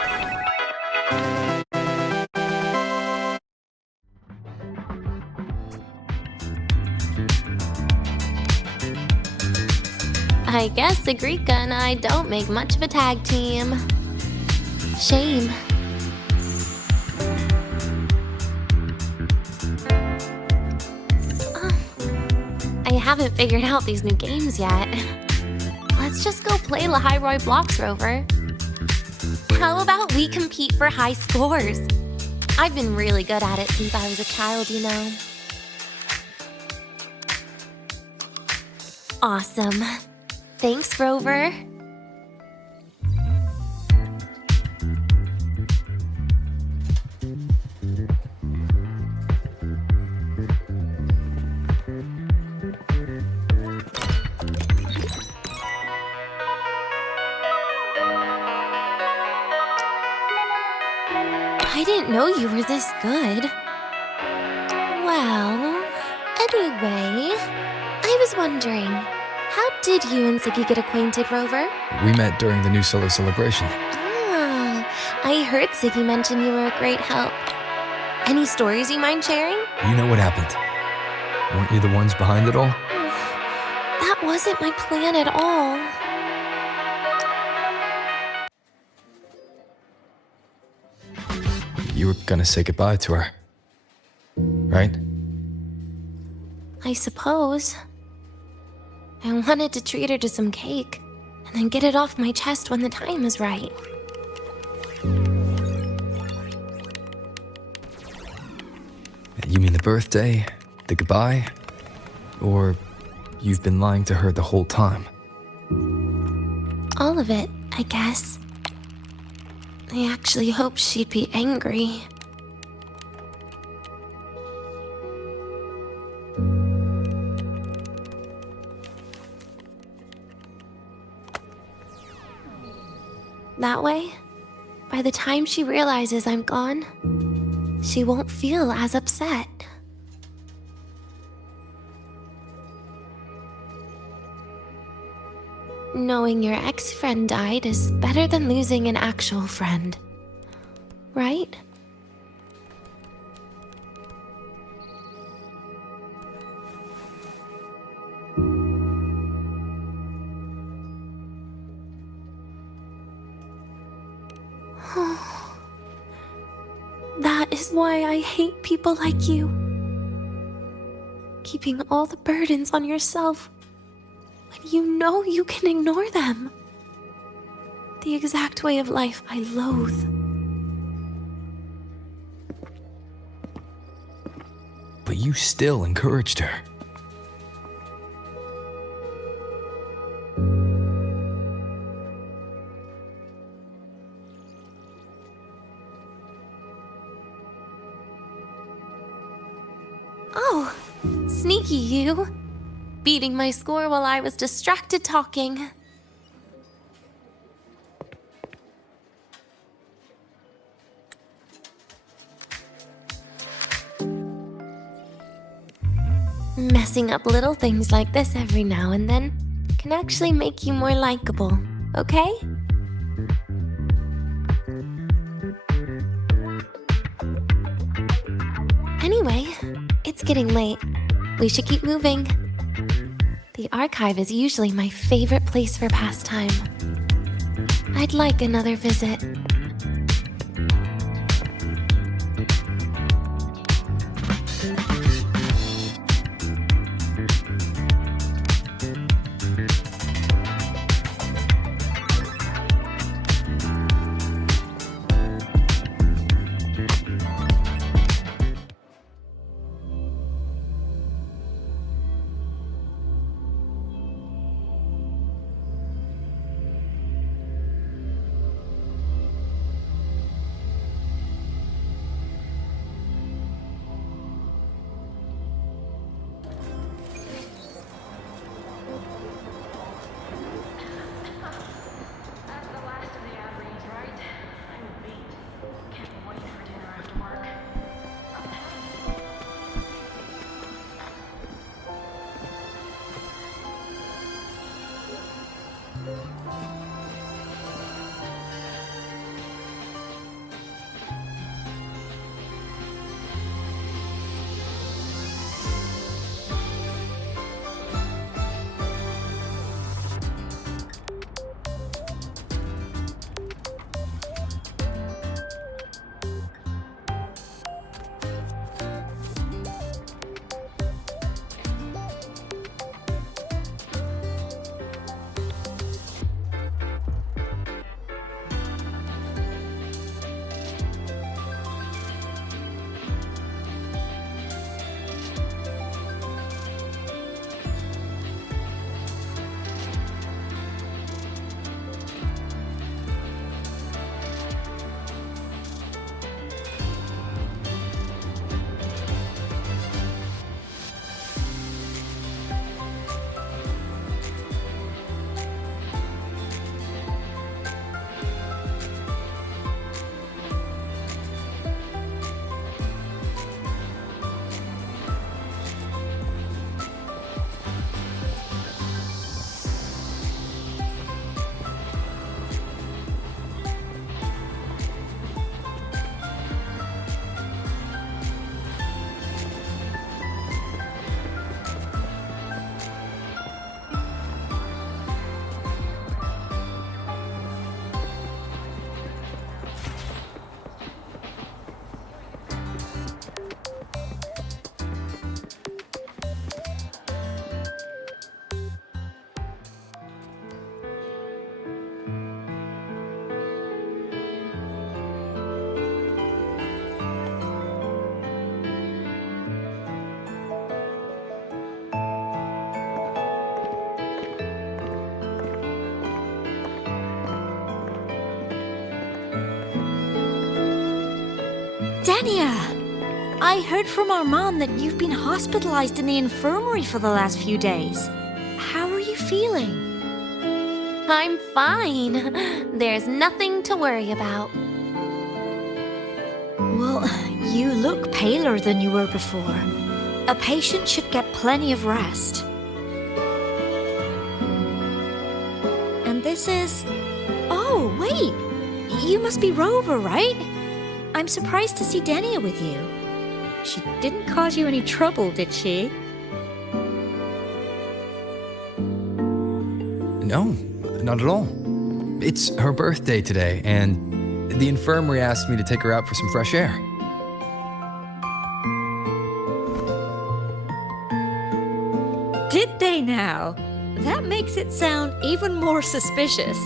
I guess Segrika and I don't make much of a tag team. Shame. I haven't figured out these new games yet. Let's just go play Lahairoi blocks, Rover. How about we compete for high scores? I've been really good at it since I was a child, you know. Awesome. Thanks, Rover. I didn't know you were this good. Well, anyway, I was wondering, how did you and Segue get acquainted, Rover? We met during the New Solar Celebration. Ah, I heard Segue mention you were a great help. Any stories you mind sharing? You know what happened. Weren't you the ones behind it all? That wasn't my plan at all. You were gonna say goodbye to her, right? I suppose. I wanted to treat her to some cake, and then get it off my chest when the time is right. You mean the birthday, the goodbye, or you've been lying to her the whole time? All of it, I guess. I actually hoped she'd be angry. That way, by the time she realizes I'm gone, she won't feel as upset. Knowing your ex-friend died is better than losing an actual friend, right? That is why I hate people like you. Keeping all the burdens on yourself when you know you can ignore them. The exact way of life I loathe. but you still encouraged her. Oh, sneaky you. Beating my score while I was distracted talking. Messing up little things like this every now and then can actually make you more likable, okay? Anyway, it's getting late. We should keep moving. The archive is usually my favorite place for pastime. I'd like another visit. Denia! I heard from our mom that you've been hospitalized in the infirmary for the last few days. How are you feeling? I'm fine. There's nothing to worry about. Well, you look paler than you were before. A patient should get plenty of rest. And this is... Oh, wait! You must be Rover, right? I'm surprised to see Denia with you. She didn't cause you any trouble, did she? No, not at all. It's her birthday today, and the infirmary asked me to take her out for some fresh air. Did they now? That makes it sound even more suspicious.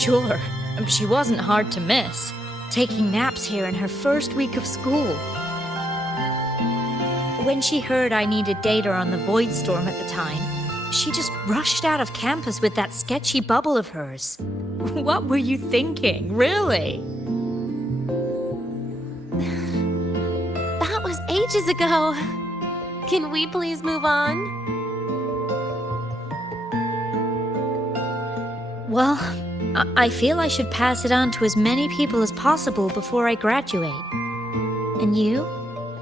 Sure, she wasn't hard to miss, taking naps here in her first week of school. When she heard I needed data on the Void Storm at the time, she just rushed out of campus with that sketchy bubble of hers. What were you thinking, really? That was ages ago. Can we please move on? Well, I feel I should pass it on to as many people as possible before I graduate. And you?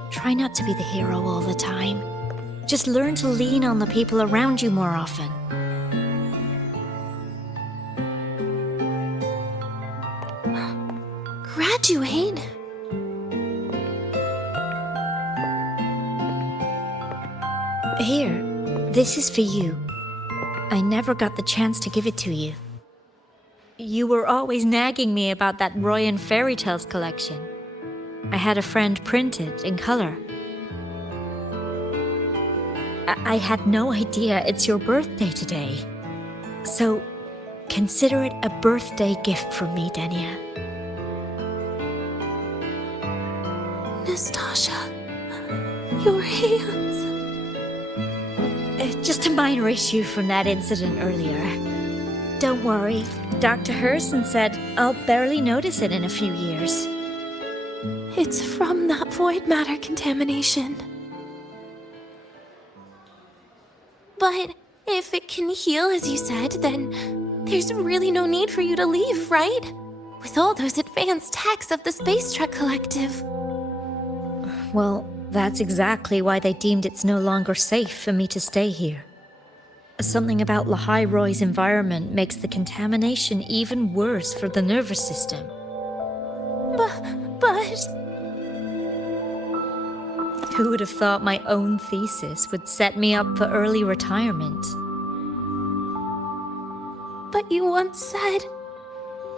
Try not to be the hero all the time. Just learn to lean on the people around you more often. Graduate? Here, this is for you. I never got the chance to give it to you. You were always nagging me about that Royan fairy tales collection. I had a friend print it in color. I had no idea it's your birthday today. So, consider it a birthday gift from me, Denia. Nastasha, your hands. Just a minor issue from that incident earlier. Don't worry, Dr. Herson said I'll barely notice it in a few years. It's from that void matter contamination. But if it can heal, as you said, then there's really no need for you to leave, right? With all those advanced techs of the Spacetrek Collective. Well, that's exactly why they deemed it's no longer safe for me to stay here. Something about Lahai-Roy's environment makes the contamination even worse for the nervous system. But... Who would have thought my own thesis would set me up for early retirement? But you once said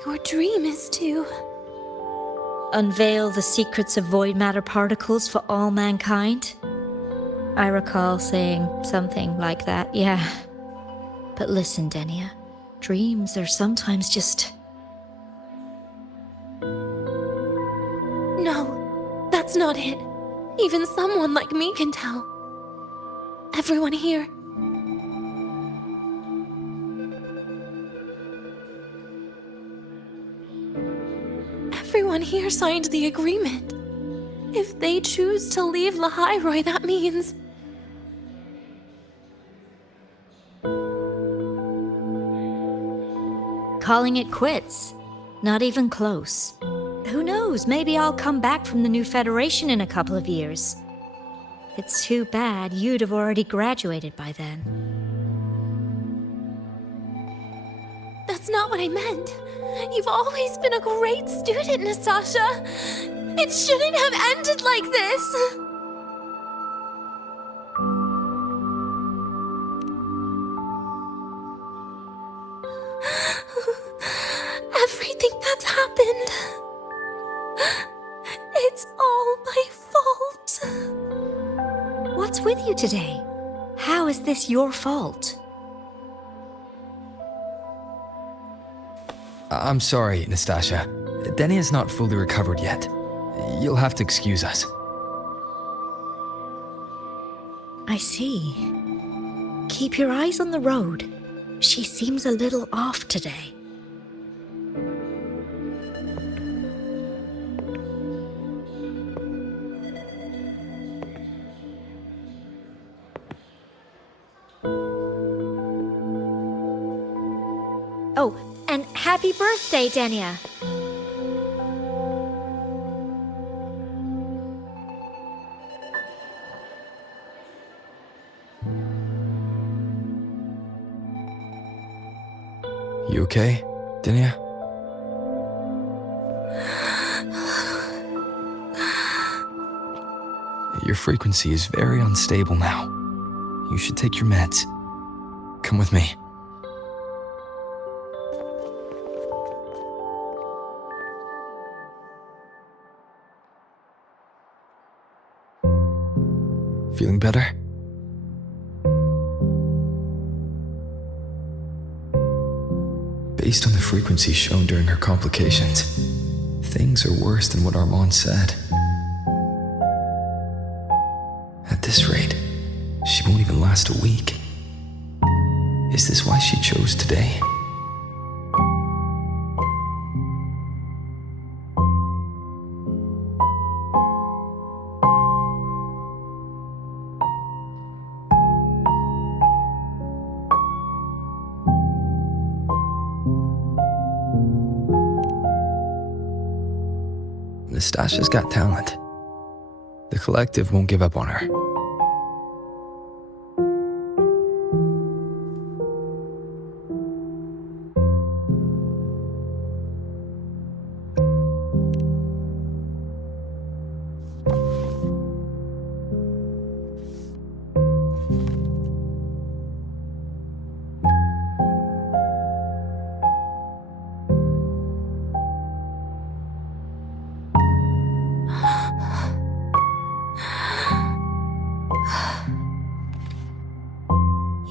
your dream is to... unveil the secrets of void matter particles for all mankind? I recall saying something like that, yeah. But listen, Denia, dreams are sometimes just... No, that's not it. Even someone like me can tell. Everyone here. Everyone here signed the agreement. If they choose to leave Lahai-Roy, that means... calling it quits. Not even close. Who knows, maybe I'll come back from the new Federation in a couple of years. It's too bad you'd have already graduated by then. That's not what I meant. You've always been a great student, Nastasha. It shouldn't have ended like this. Everything that's happened... it's all my fault. What's with you today? How is this your fault? I'm sorry, Nastasha. Denia's not fully recovered yet. You'll have to excuse us. I see. Keep your eyes on the road. She seems a little off today. Oh, and happy birthday, Denia! You okay, Denia? Your frequency is very unstable now. You should take your meds. Come with me. Feeling better? Based on the frequency shown during her complications, things are worse than what Armand said. At this rate, she won't even last a week. Is this why she chose today? Nastasha's got talent. The Collective won't give up on her.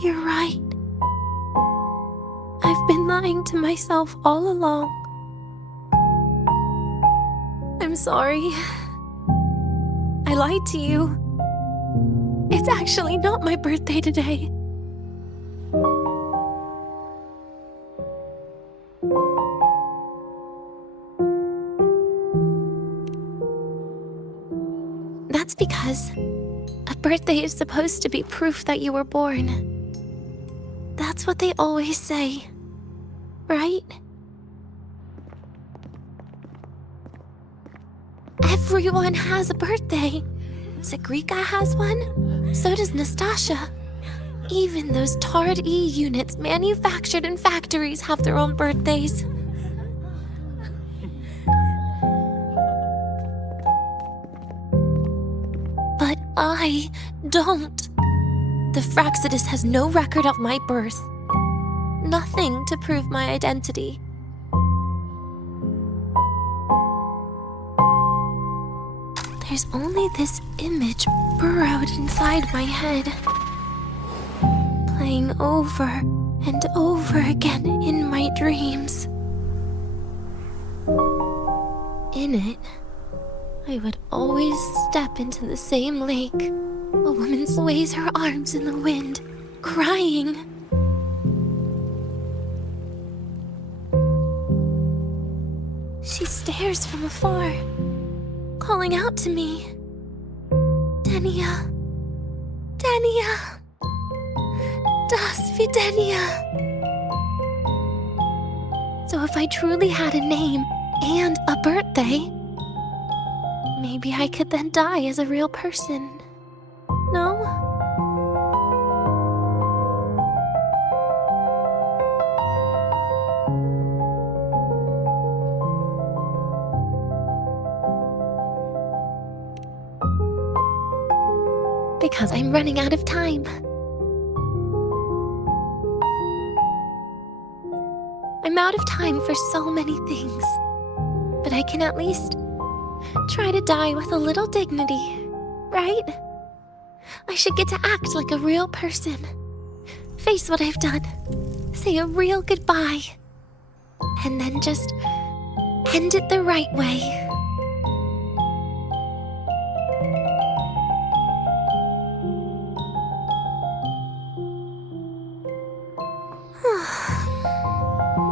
You're right. I've been lying to myself all along. I'm sorry. I lied to you. It's actually not my birthday today. That's because a birthday is supposed to be proof that you were born. That's what they always say, right? Everyone has a birthday. Zagrika has one, so does Nastasha. Even those tarred E units manufactured in factories have their own birthdays. But I don't. The Fractsidus has no record of my birth. Nothing to prove my identity. There's only this image burrowed inside my head, playing over and over again in my dreams. In it, I would always step into the same lake. A woman sways her arms in the wind, crying. She stares from afar, calling out to me. Denia. Denia. Das wie Denia. So if I truly had a name and a birthday, maybe I could then die as a real person. No? Because I'm running out of time. I'm out of time for so many things. But I can at least try to die with a little dignity, right? I should get to act like a real person. Face what I've done. Say a real goodbye. And then just end it the right way.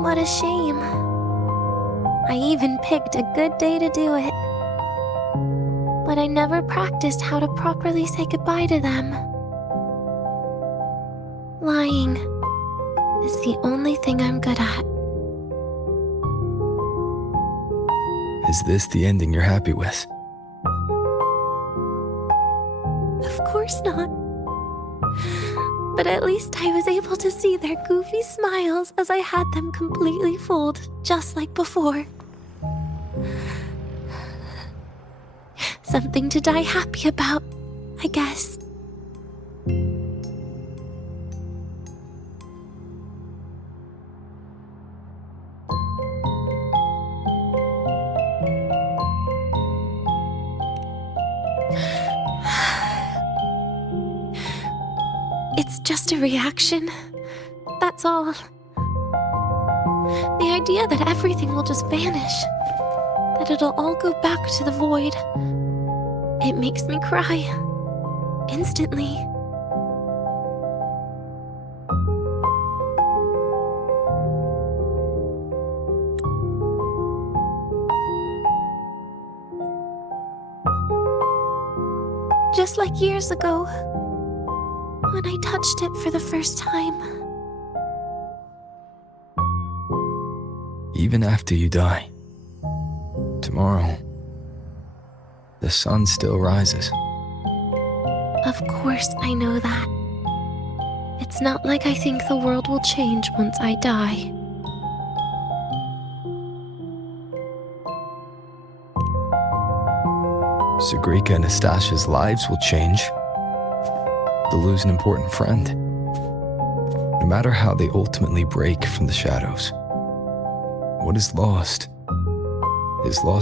What a shame. I even picked a good day to do it. But I never practiced how to properly say goodbye to them. Lying is the only thing I'm good at. Is this the ending you're happy with? Of course not. But at least I was able to see their goofy smiles as I had them completely fooled, just like before. Something to die happy about, I guess. It's just a reaction. That's all. The idea that everything will just vanish. That it'll all go back to the void. It makes me cry. Instantly. Just like years ago, when I touched it for the first time. Even after you die, tomorrow, the sun still rises. Of course I know that. It's not like I think the world will change once I die. Segrika and Nastasha's lives will change. They'll lose an important friend. No matter how they ultimately break from the shadows, what is lost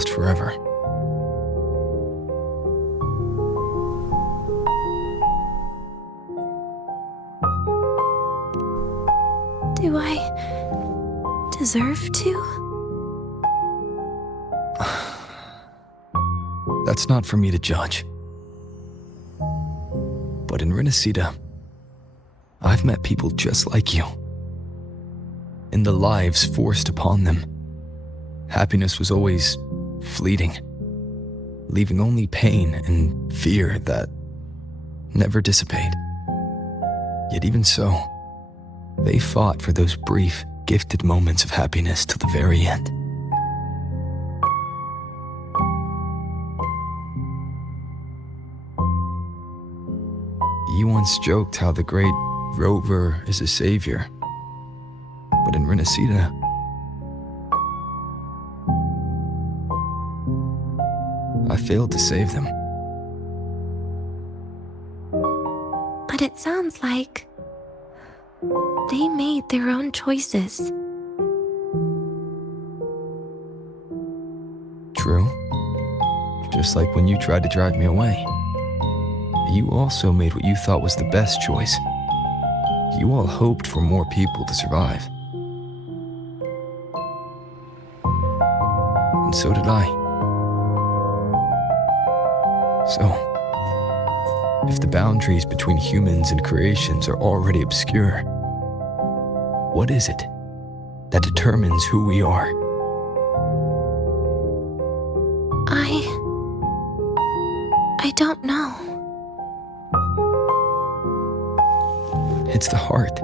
forever. Do I deserve to? That's not for me to judge. But in Renacida, I've met people just like you. In the lives forced upon them, happiness was always fleeting, leaving only pain and fear that never dissipate. Yet even so, they fought for those brief, gifted moments of happiness till the very end. You once joked how the great Rover is a savior, but in Renacida, I failed to save them. But it sounds like they made their own choices. True. Just like when you tried to drive me away. You also made what you thought was the best choice. You all hoped for more people to survive. And so did I. So, if the boundaries between humans and creations are already obscure, what is it that determines who we are? I don't know. It's the heart,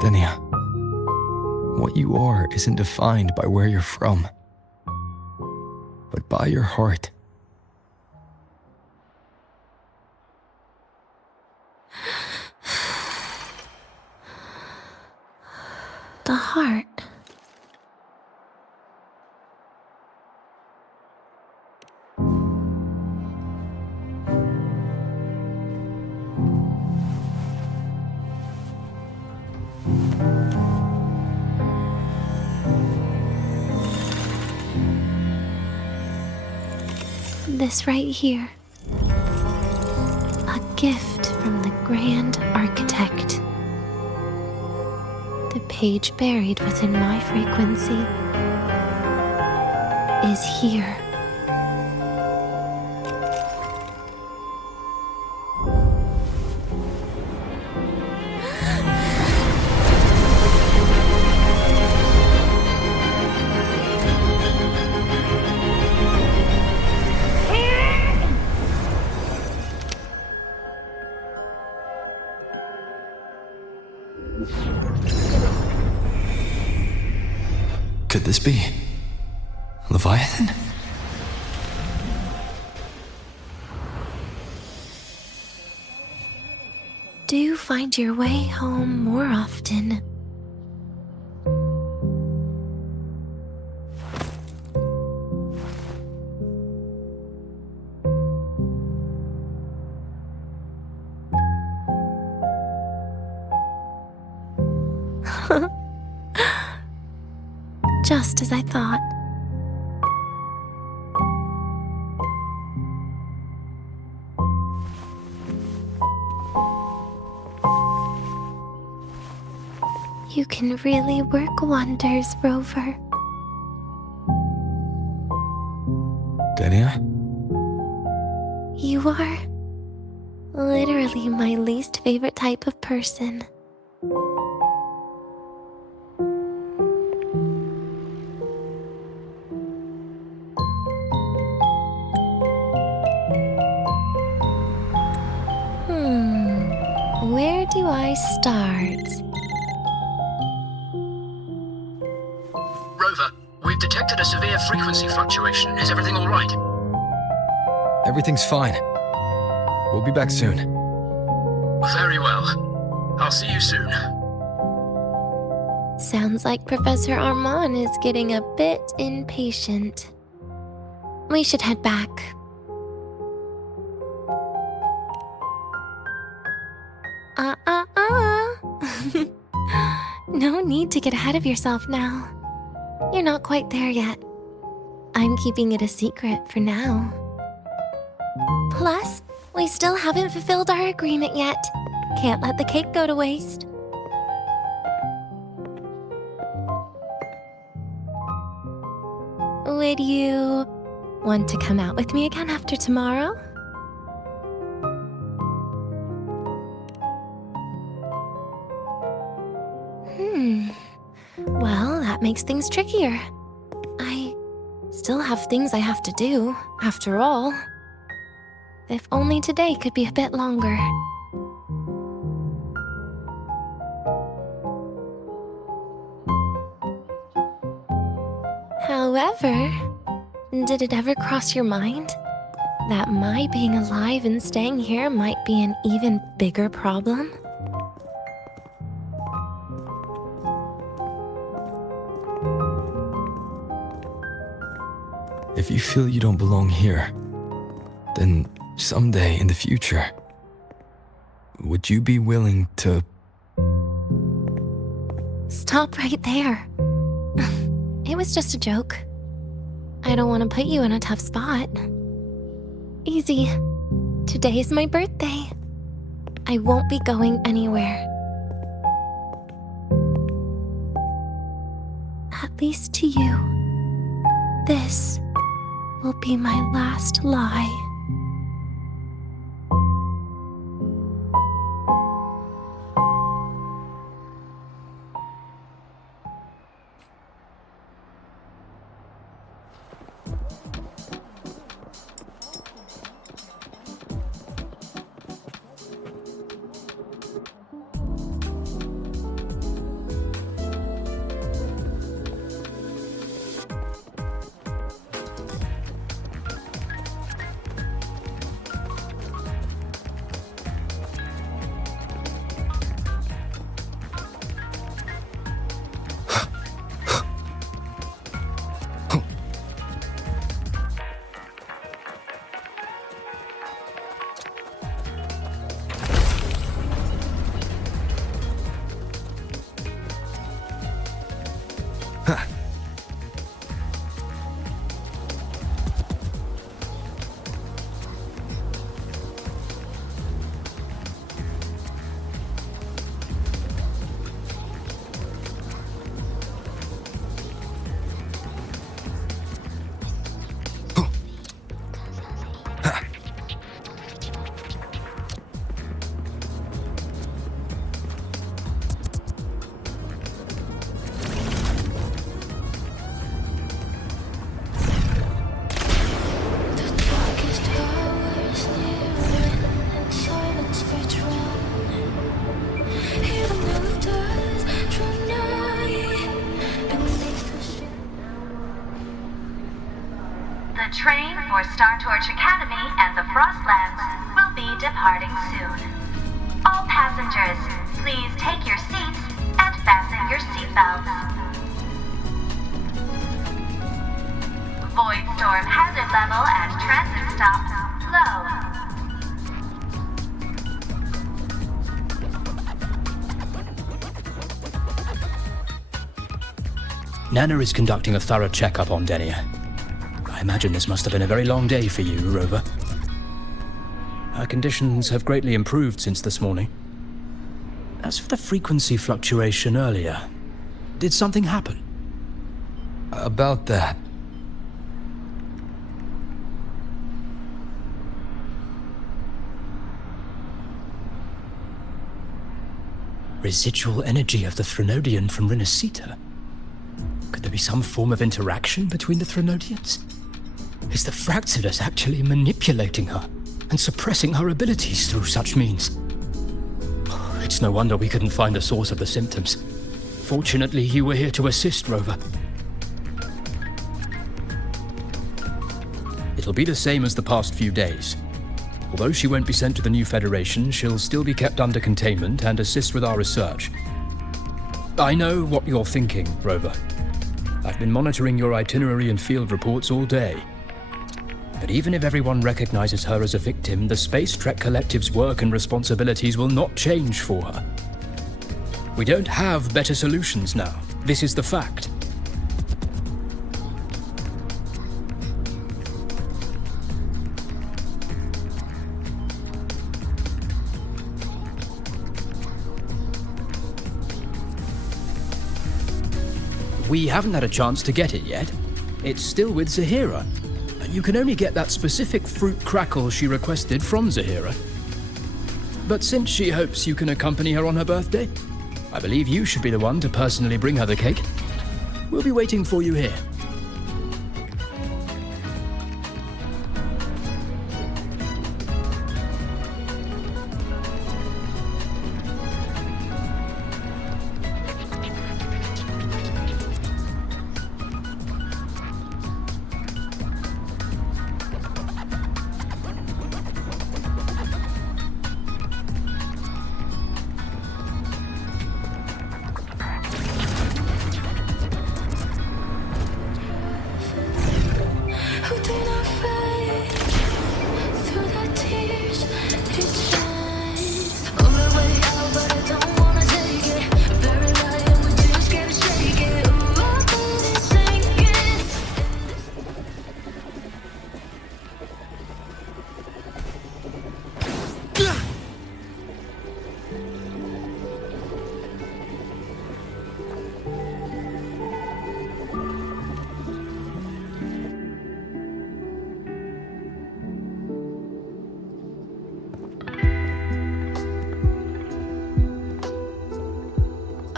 Denia. What you are isn't defined by where you're from, but by your heart. The heart. This right here. A gift from the Grand Architect. The page buried within my frequency is here. Could this be Leviathan? Do find your way home more often. Just as I thought. You can really work wonders, Rover. Denia? You are literally my least favorite type of person. Where do I start? Rover, we've detected a severe frequency fluctuation. Is everything all right? Everything's fine. We'll be back soon. Very well. I'll see you soon. Sounds like Professor Armand is getting a bit impatient. We should head back. No need to get ahead of yourself now. You're not quite there yet. I'm keeping it a secret for now. Plus, we still haven't fulfilled our agreement yet. Can't let the cake go to waste. Would you want to come out with me again after tomorrow? Well, that makes things trickier. I still have things I have to do, after all. If only today could be a bit longer. However, did it ever cross your mind that my being alive and staying here might be an even bigger problem? If you feel you don't belong here, then someday in the future, would you be willing to... Stop right there. It was just a joke. I don't want to put you in a tough spot. Easy. Today is my birthday. I won't be going anywhere. At least to you. This will be my last lie. The train for Star Torch Academy and the Frostlands will be departing soon. All passengers, please take your seats and fasten your seatbelts. Void storm hazard level at transit stop low. Nana is conducting a thorough checkup on Denia. I imagine this must have been a very long day for you, Rover. Her conditions have greatly improved since this morning. As for the frequency fluctuation earlier, did something happen? About that. Residual energy of the Threnodian from Renacita? Could there be some form of interaction between the Threnodians? Is the Fractsidus actually manipulating her and suppressing her abilities through such means? It's no wonder we couldn't find the source of the symptoms. Fortunately, you were here to assist, Rover. It'll be the same as the past few days. Although she won't be sent to the new Federation, she'll still be kept under containment and assist with our research. I know what you're thinking, Rover. I've been monitoring your itinerary and field reports all day. But even if everyone recognizes her as a victim, the Spacetrek Collective's work and responsibilities will not change for her. We don't have better solutions now. This is the fact. We haven't had a chance to get it yet. It's still with Zahira. You can only get that specific fruit crackle she requested from Zahira. But since she hopes you can accompany her on her birthday, I believe you should be the one to personally bring her the cake. We'll be waiting for you here.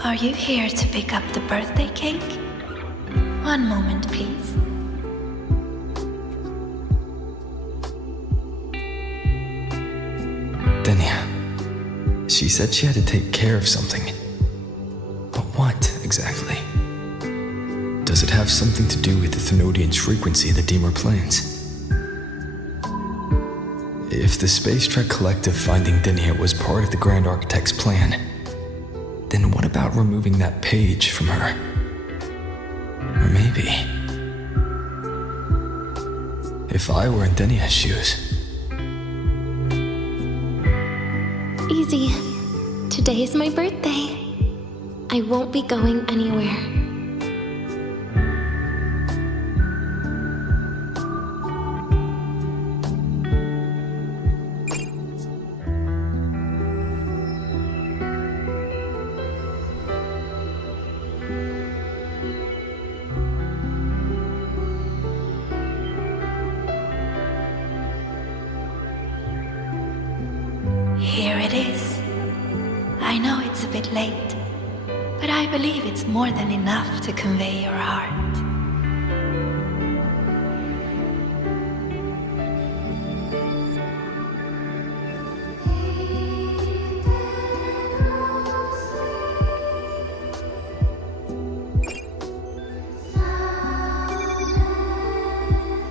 Are you here to pick up the birthday cake? One moment, please. Denia. She said she had to take care of something. But what, exactly? Does it have something to do with the Thenodian's frequency of the Deemer planes? If the Spacetrek Collective finding Denia was part of the Grand Architect's plan, then what about removing that page from her? Or maybe, if I were in Denia's shoes. Easy. Today is my birthday. I won't be going anywhere. Here it is. I know it's a bit late, but I believe it's more than enough to convey your heart.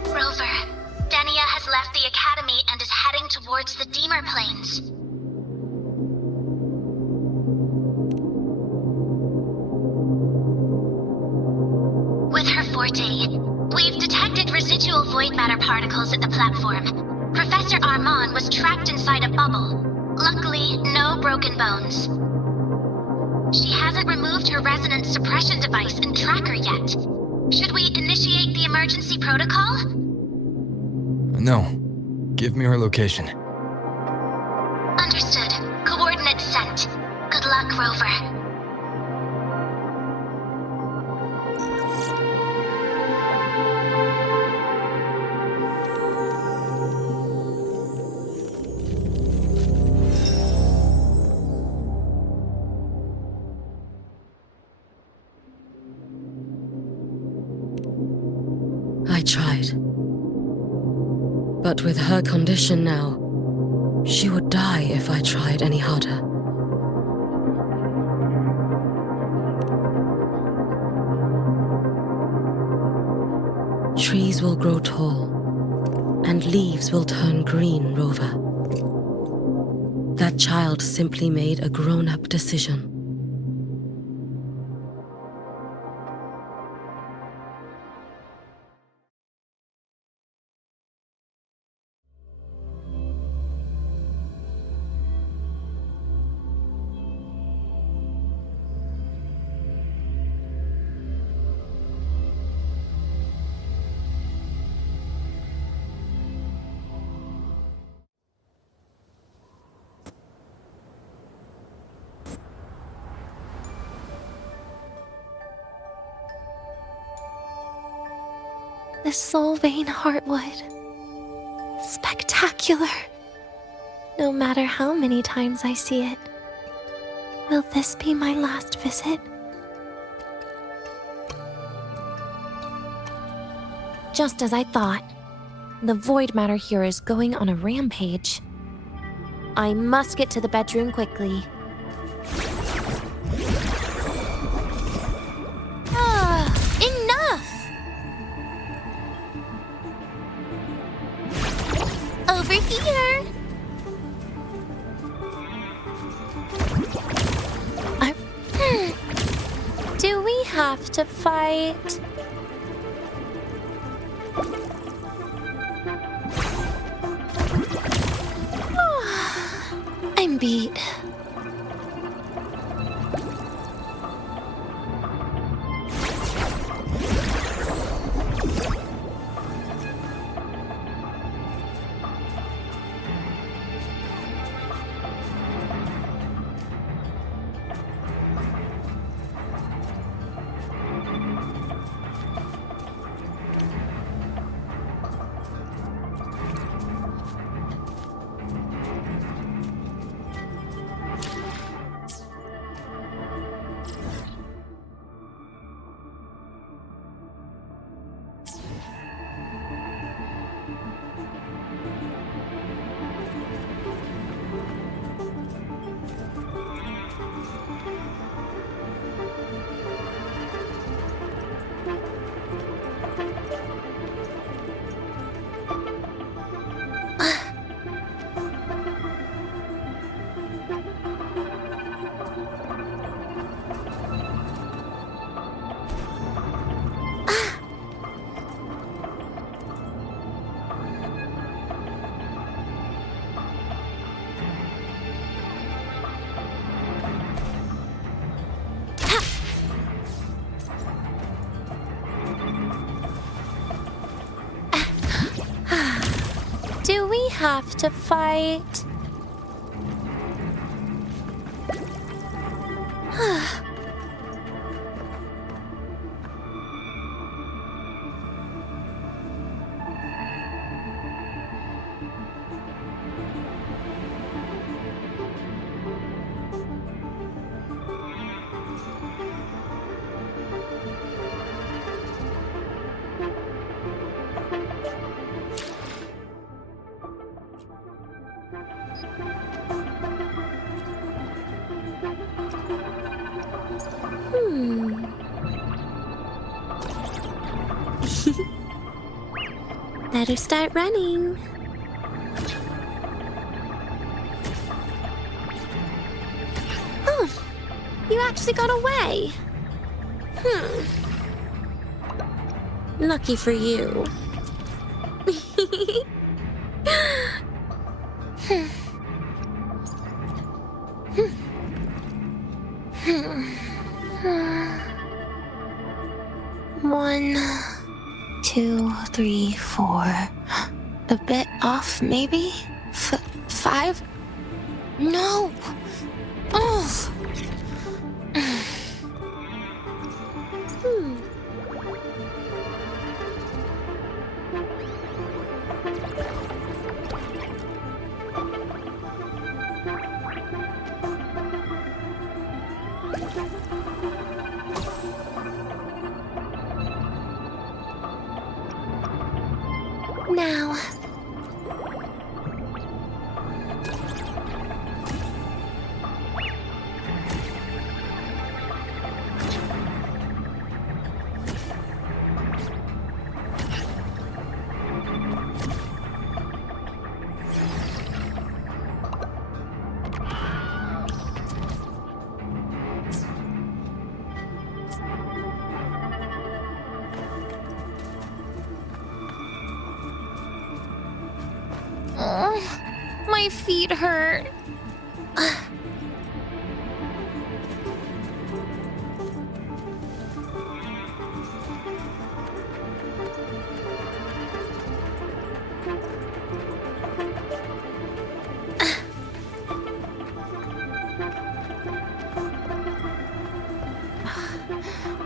Rover, Denia has left the Academy and is heading towards the Deemer planes. With her forte, we've detected residual void matter particles at the platform. Professor Armand was trapped inside a bubble. Luckily, no broken bones. She hasn't removed her resonance suppression device and tracker yet. Should we initiate the emergency protocol? No. Give me her location. Understood. Coordinates sent. Good luck, Rover. I tried. But with her condition now, she would die if I tried any harder. Trees will grow tall, and leaves will turn green, Rover. That child simply made a grown-up decision. The Soul Vein Heartwood. Spectacular. No matter how many times I see it. Will this be my last visit? Just as I thought. The void matter here is going on a rampage. I must get to the bedroom quickly. Enough! Over here! Do we have to fight? I'm beat. Do we have to fight? Better start running. Oh, you actually got away. Lucky for you. One, 2, 3, 4. A bit off, maybe? 5? No! Oh! Now. My feet hurt.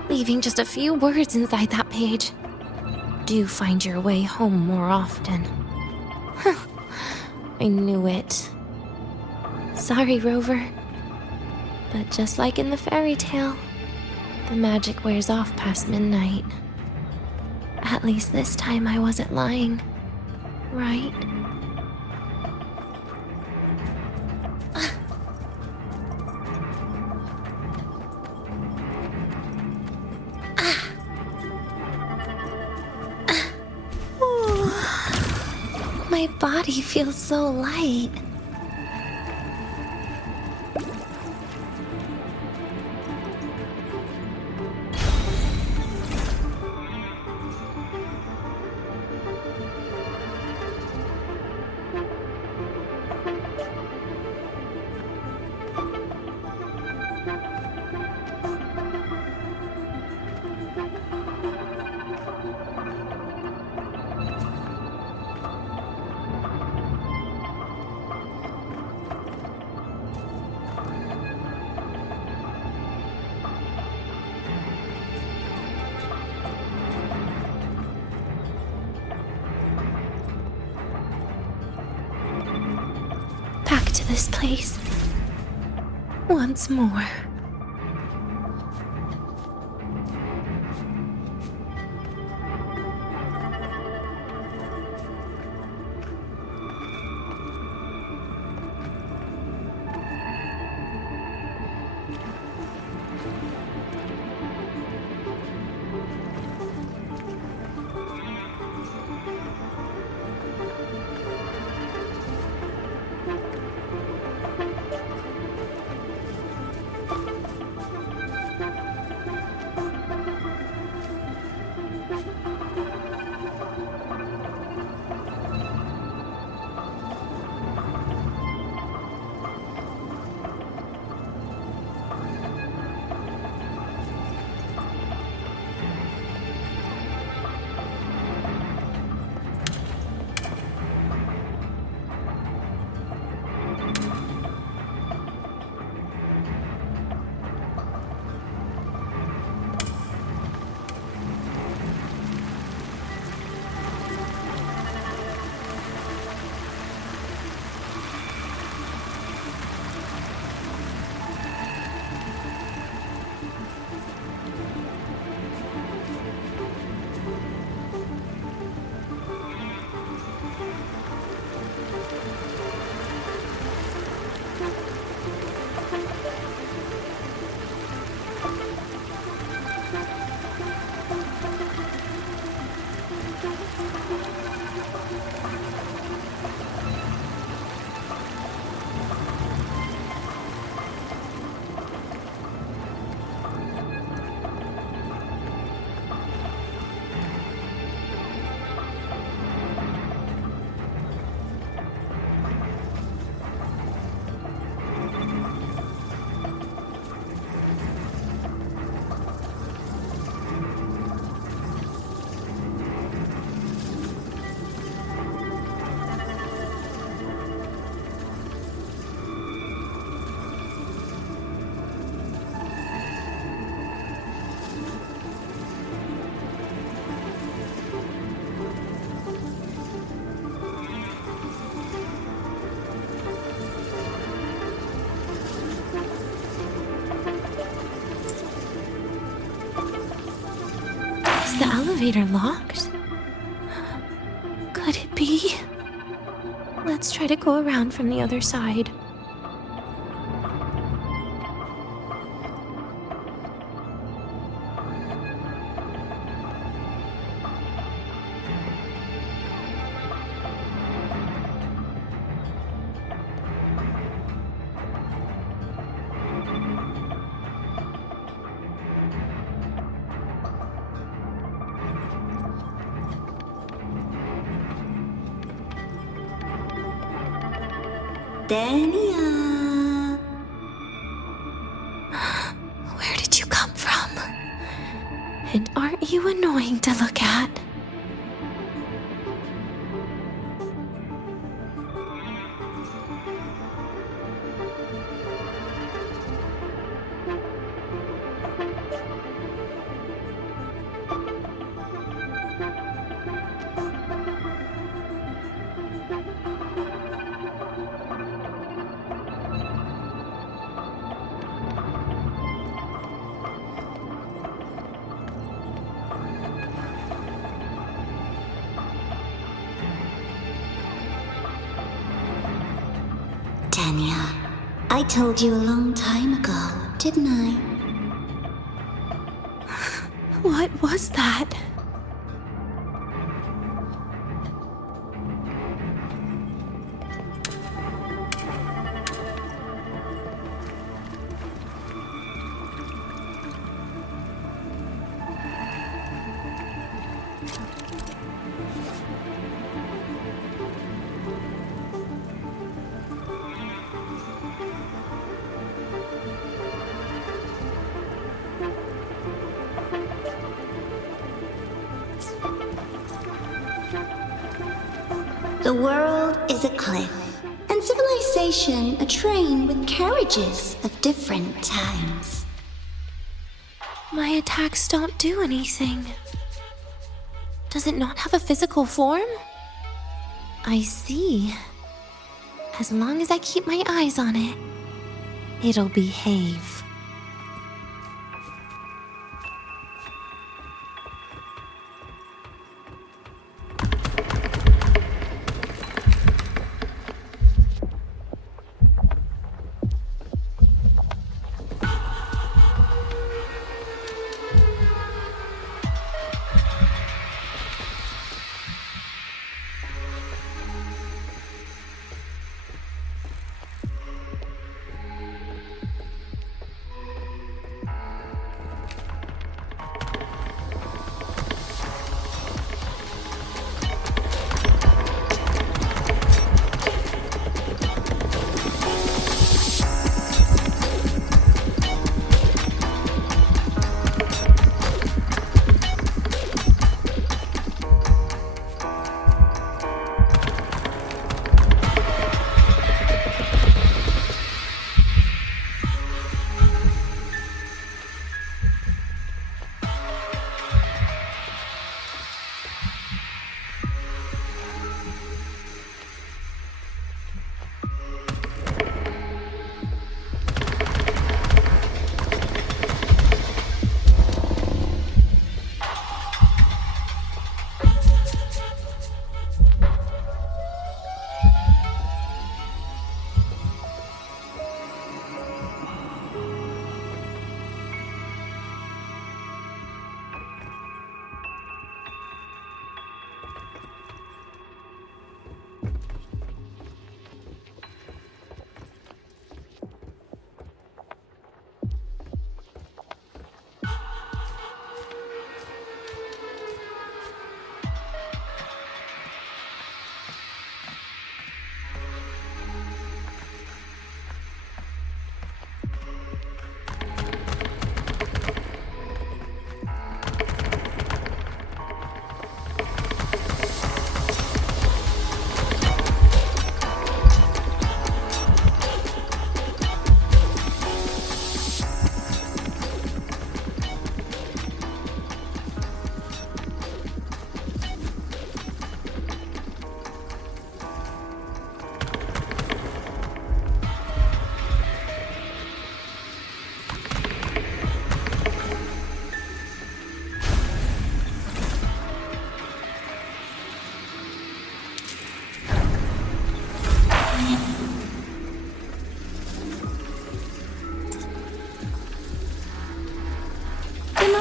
Leaving just a few words inside that page. Do find your way home more often. I knew it. Sorry, Rover. But just like in the fairy tale, the magic wears off past midnight. At least this time I wasn't lying, right? My body feels so light. This place once more. elevator locked? Could it be? Let's try to go around from the other side. Denia! Where did you come from? And aren't you annoying to look at? Denia, I told you a long time ago, didn't I? What was that? The world is a cliff, and civilization a train with carriages of different times. My attacks don't do anything. Does it not have a physical form? I see. As long as I keep my eyes on it, it'll behave.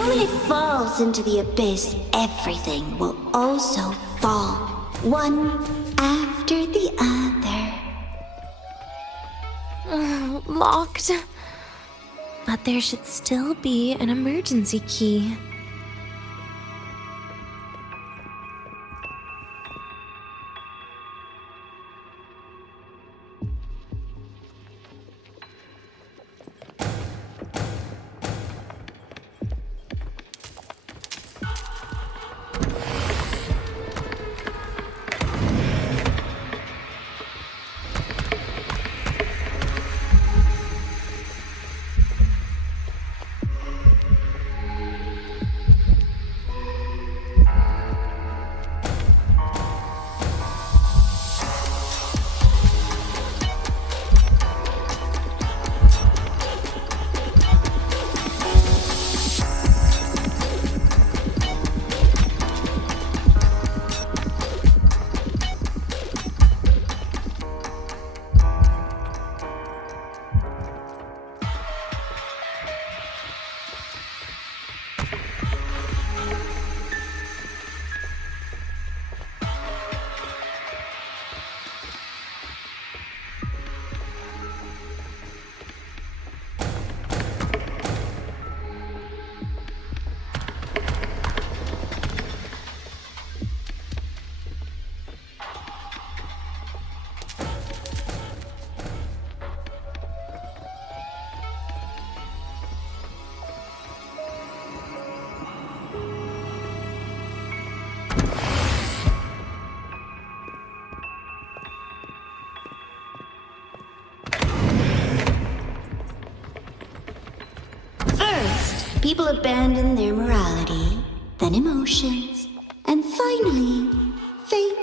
moment it falls into the abyss, everything will also fall, one after the other. Locked. But there should still be an emergency key. People abandon their morality, then emotions, and finally, faith.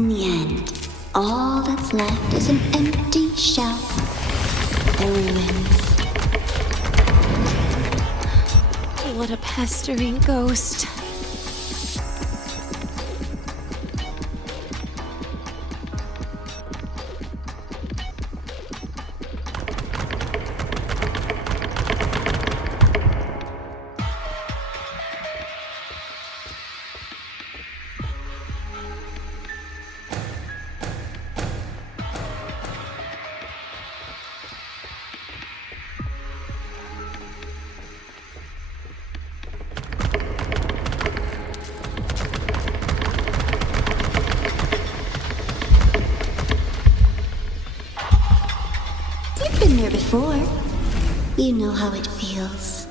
In the end, all that's left is an empty shell. The ruins. What a pestering ghost. Been there before. You know how it feels.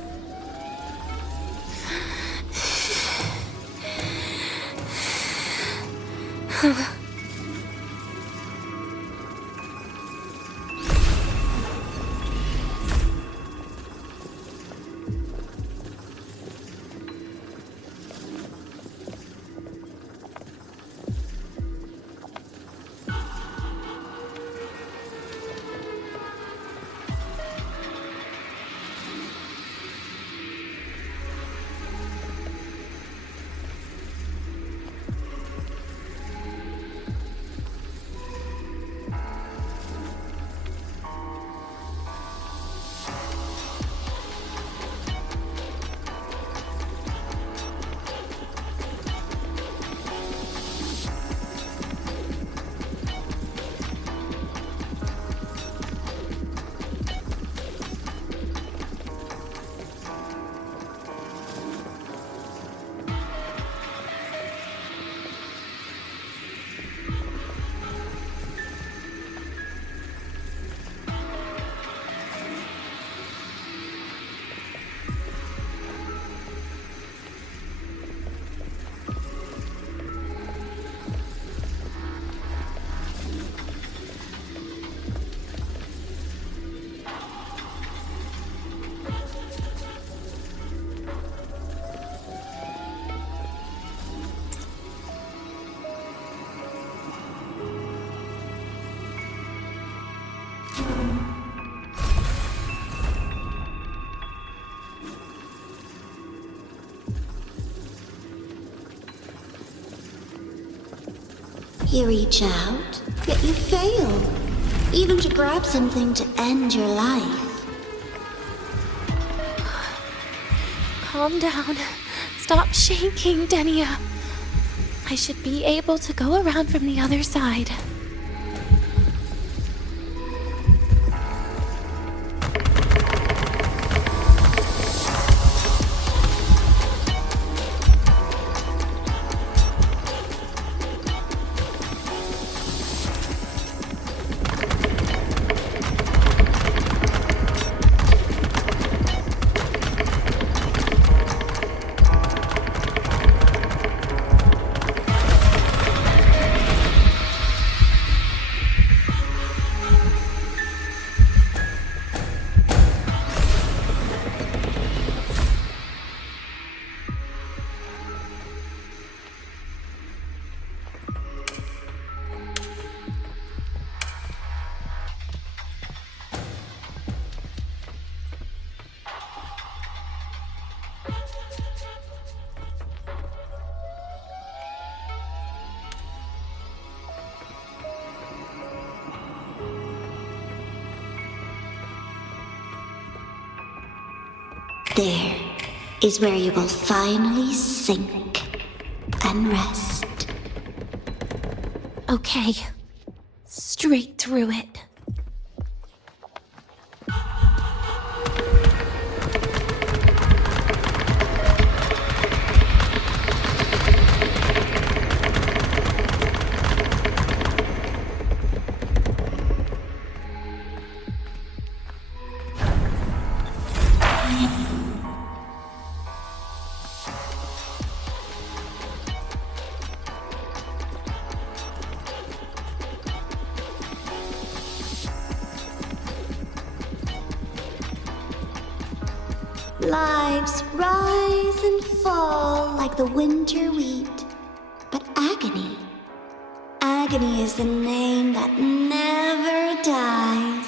You reach out, yet you fail. Even to grab something to end your life. Calm down. Stop shaking, Denia. I should be able to go around from the other side. There is where you will finally sink and rest. Okay. Straight through it. Lives rise and fall like the winter wheat, but agony Agony is the name that never dies.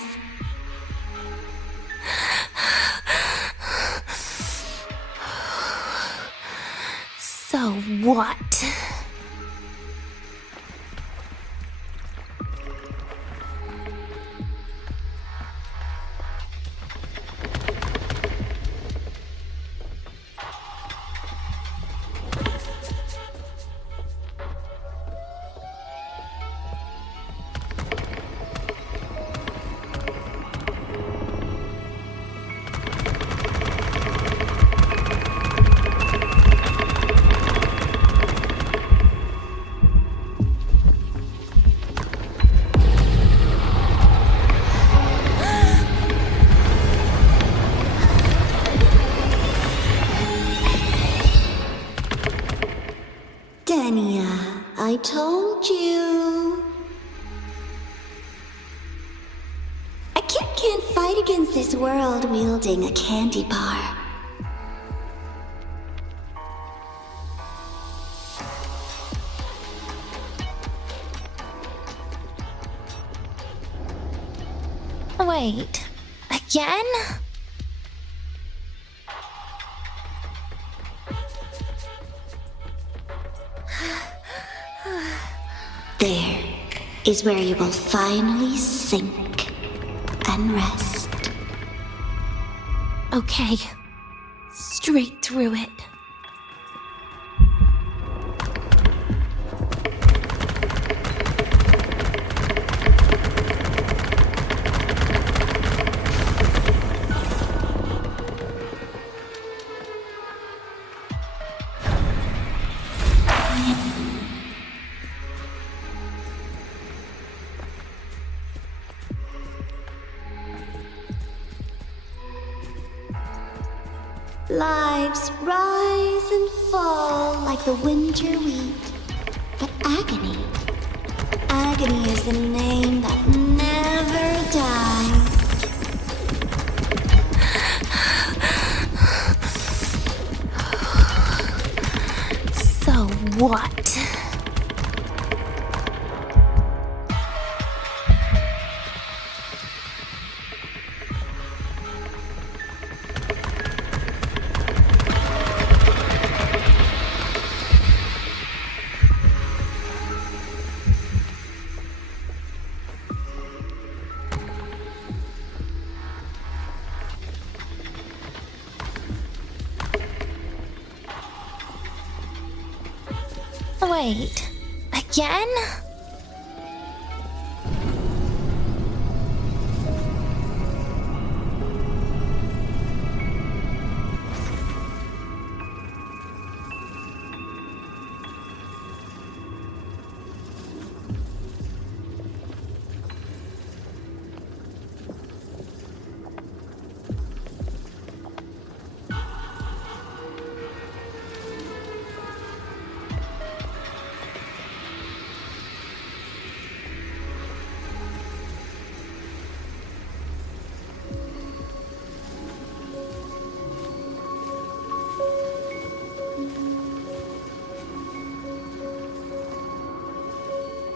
So what? Denia, I told you. A kid can't fight against this world wielding a candy bar. Wait, again? There is where you will finally sink and rest. Okay, straight through it. Lives rise and fall like the winter wheat. But agony is the name that never dies. So what? Wait, again?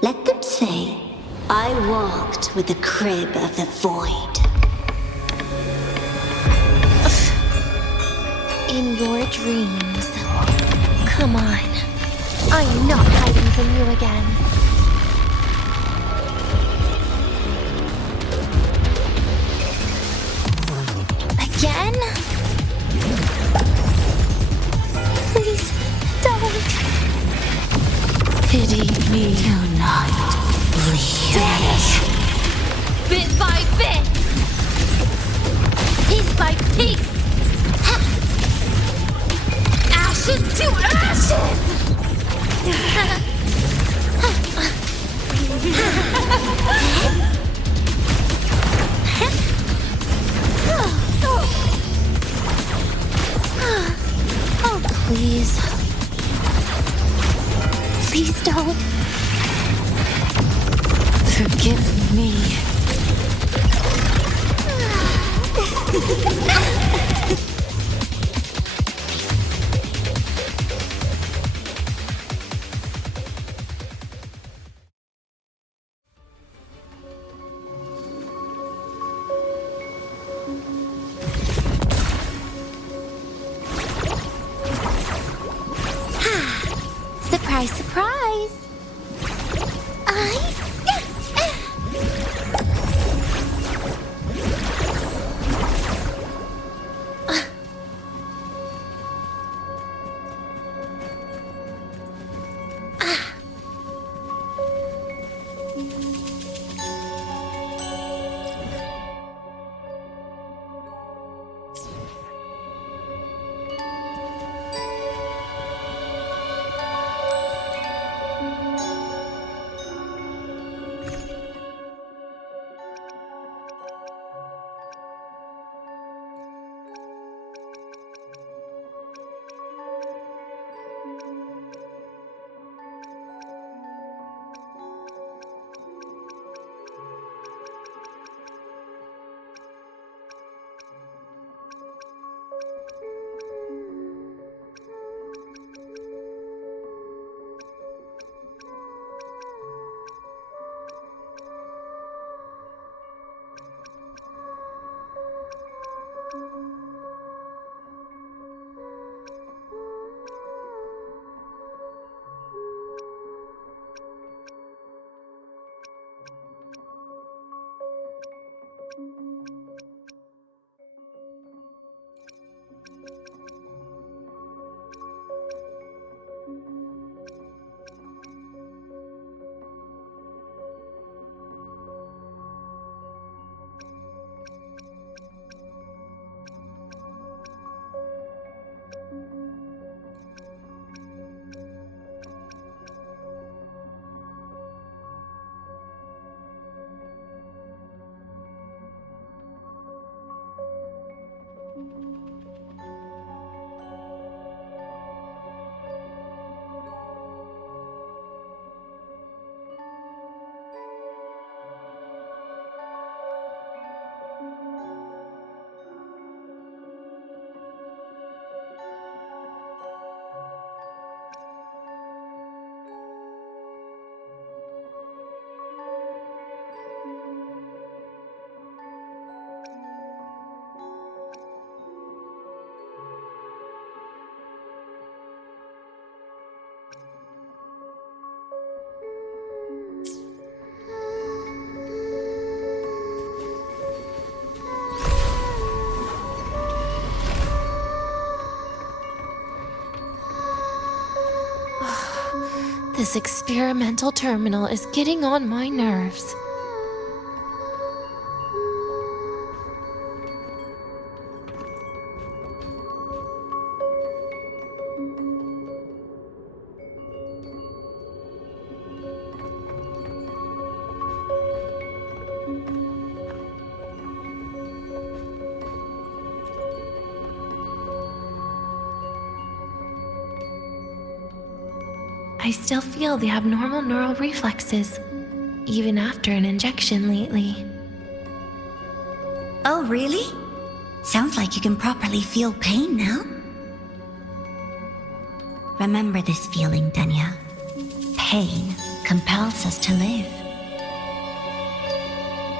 Let them say, I walked with the crib of the void. In your dreams. Come on. I am not hiding from you again. Again? Please, don't. Pity me. Do not Vanish. Bit by bit. Piece by piece. Ashes to ashes. Oh, please. Please don't. Forgive me. This experimental terminal is getting on my nerves. I still feel the abnormal neural reflexes, even after an injection lately. Oh, really? Sounds like you can properly feel pain now. Remember this feeling, Denia. Pain compels us to live.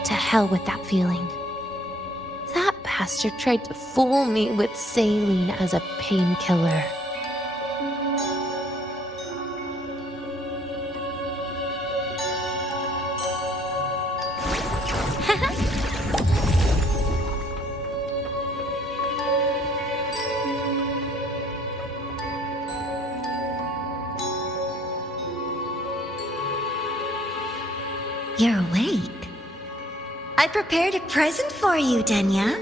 To hell with that feeling. That bastard tried to fool me with saline as a painkiller. You're awake. I prepared a present for you, Denia.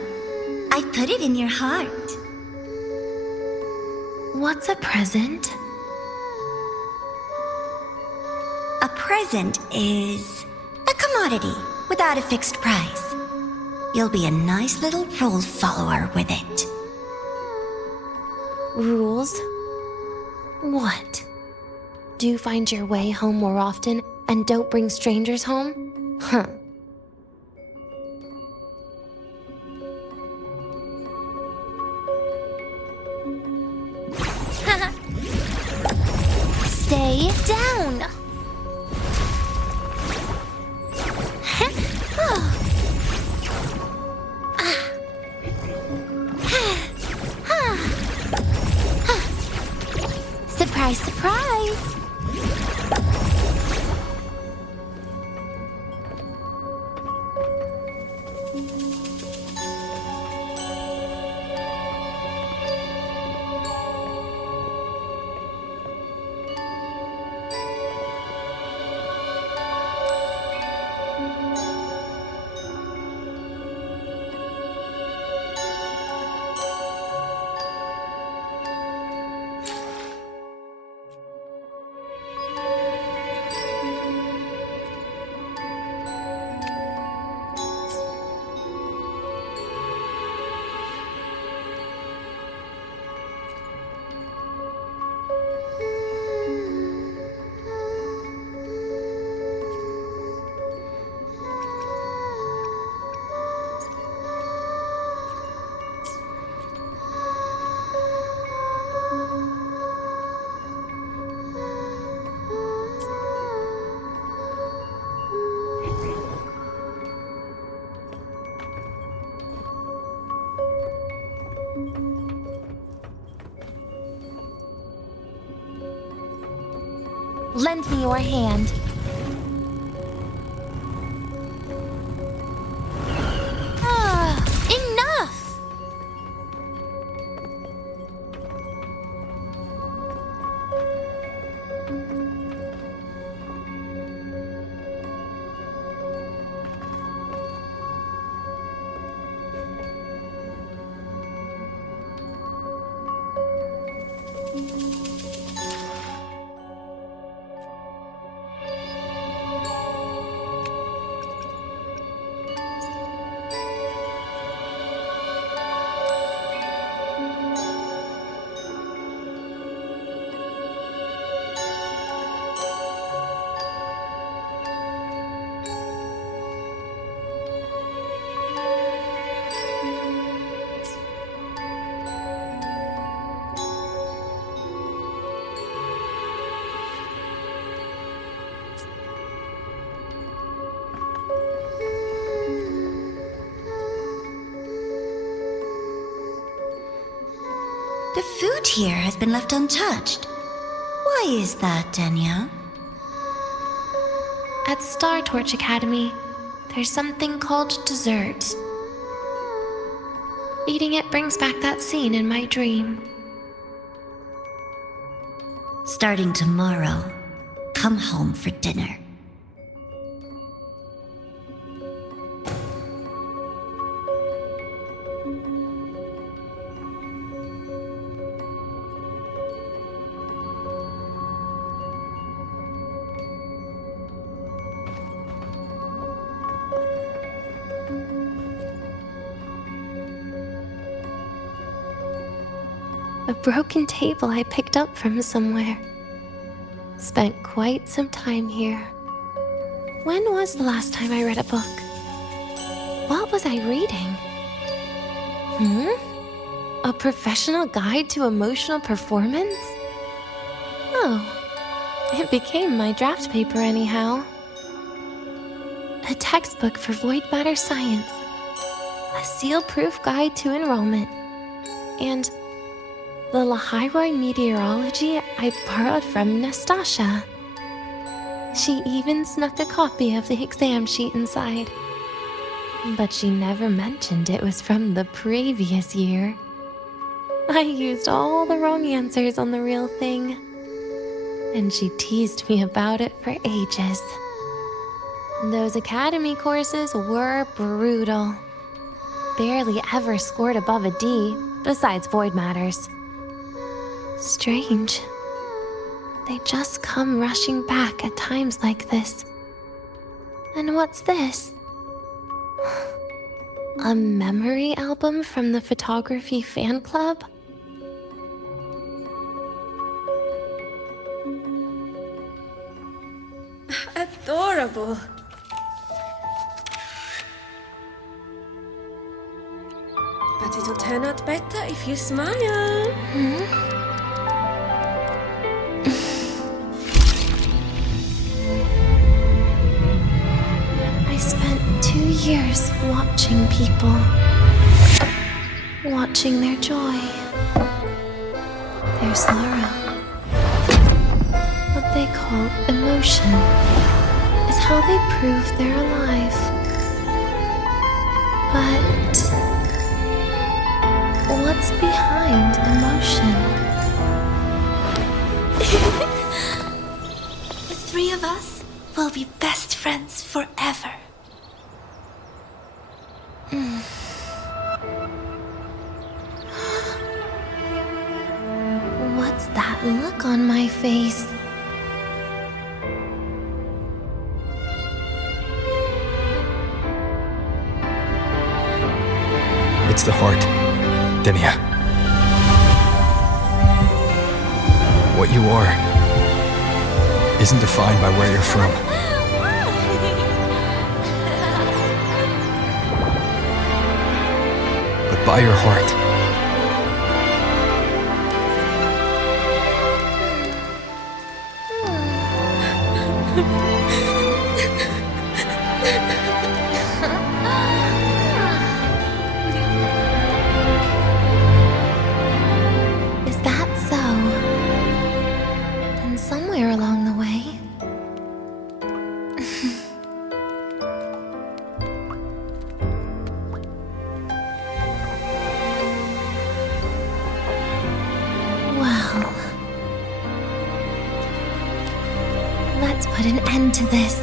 I put it in your heart. What's a present? A present is a commodity without a fixed price. You'll be a nice little rule follower with it. Rules? What? Do you find your way home more often and don't bring strangers home? Huh. Stay down! Surprise, surprise! Lend me your hand. Enough! The food here has been left untouched. Why is that, Denia? At Star Torch Academy, there's something called dessert. Eating it brings back that scene in my dream. Starting tomorrow, come home for dinner. A broken table I picked up from somewhere. Spent quite some time here. When was the last time I read a book? What was I reading? A professional guide to emotional performance? Oh, it became my draft paper anyhow. A textbook for void matter science. A seal-proof guide to enrollment. And the Lahiroi meteorology I borrowed from Nastasha. She even snuck a copy of the exam sheet inside. But she never mentioned it was from the previous year. I used all the wrong answers on the real thing. And she teased me about it for ages. Those academy courses were brutal. Barely ever scored above a D, besides void matters. Strange. They just come rushing back at times like this. And what's this? A memory album from the photography fan club? Adorable. But it'll turn out better if you smile. I spent 2 years watching people. Watching their joy. Their sorrow. What they call emotion is how they prove they're alive. But what's behind emotion? The three of us will be best friends forever. What's that look on my face? It's the heart, Denia. What you are isn't defined by where you're from. But by your heart. Is that so? Then somewhere along the way... Well... Let's put an end to this.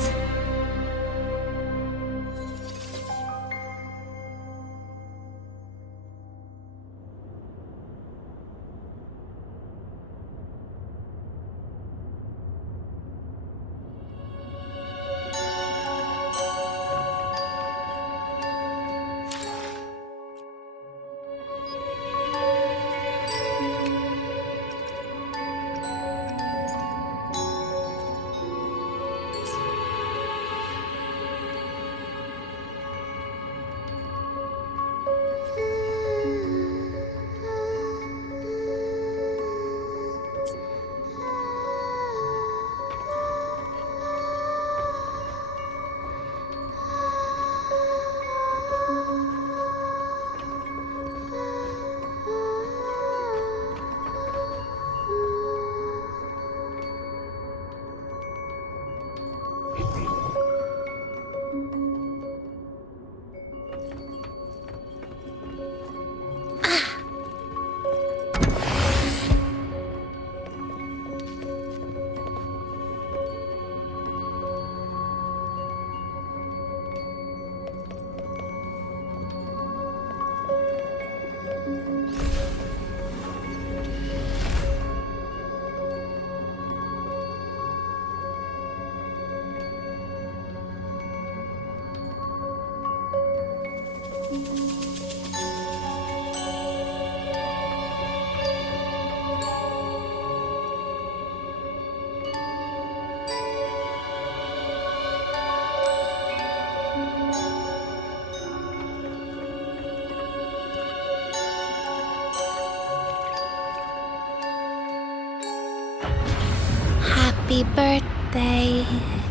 Happy birthday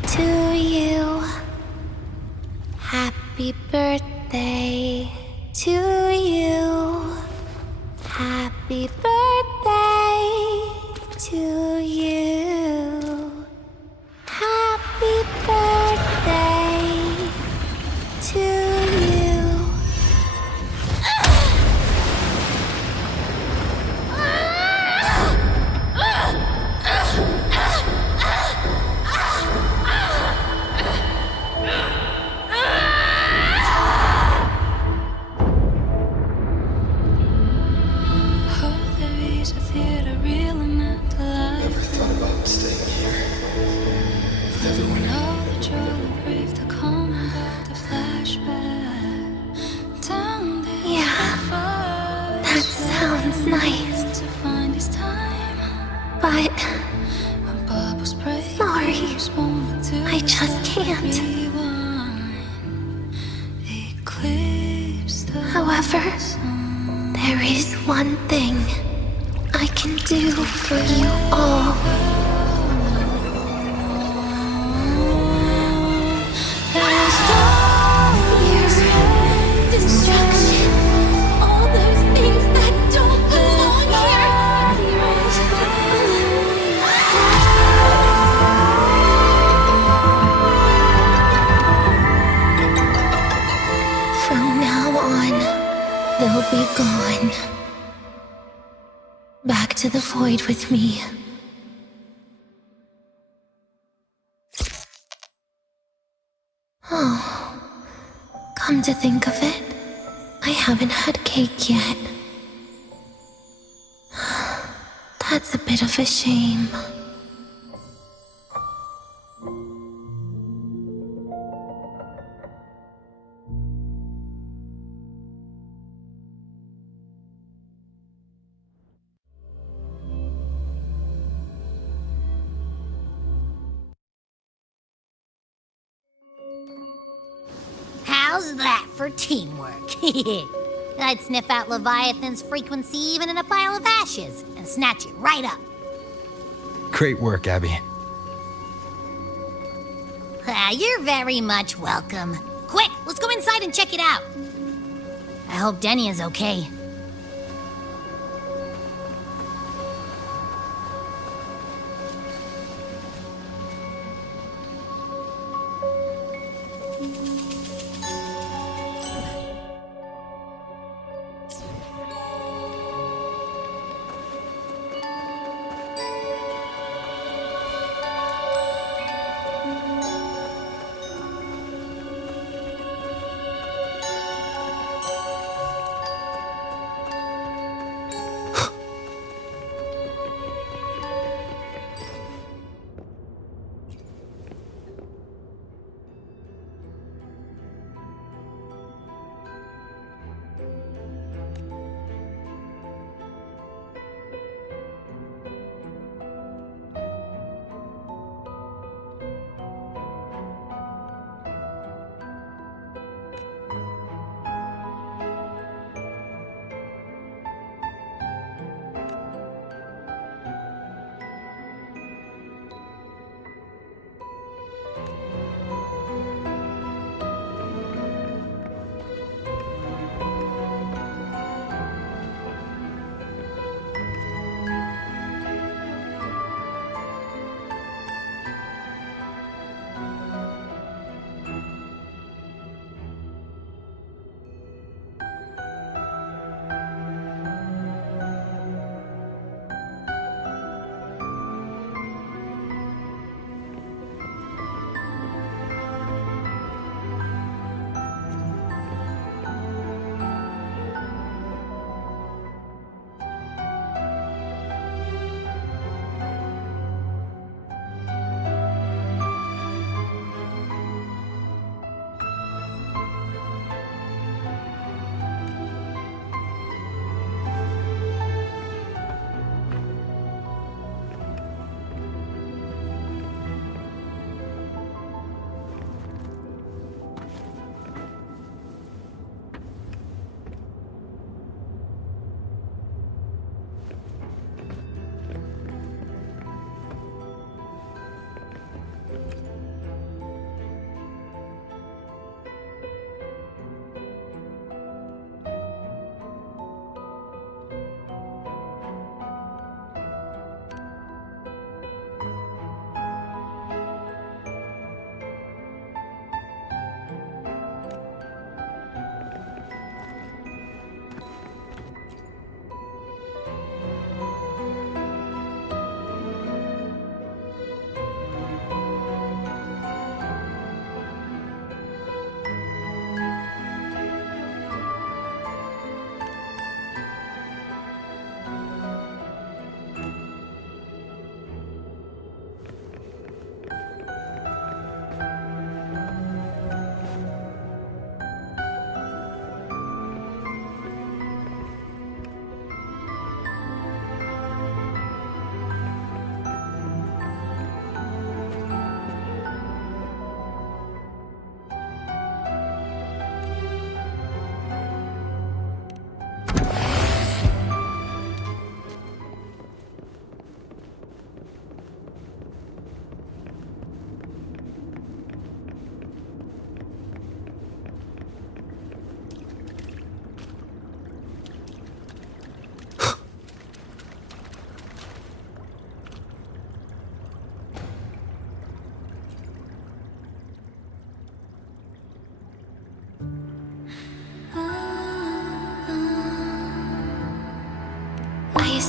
to you. Happy birthday to you. Happy birthday to you. Happy birthday to you. Nice. But sorry, I just can't. However, there is one thing I can do for you all. Destruction, all those things that don't belong here. From now on, they'll be gone. Back to the void with me. Oh, come to think of it, I haven't had cake yet. That's a bit of a shame. How's that for teamwork? I'd sniff out Leviathan's frequency even in a pile of ashes and snatch it right up. Great work, Abby. You're very much welcome. Quick, let's go inside and check it out. I hope Denia's okay.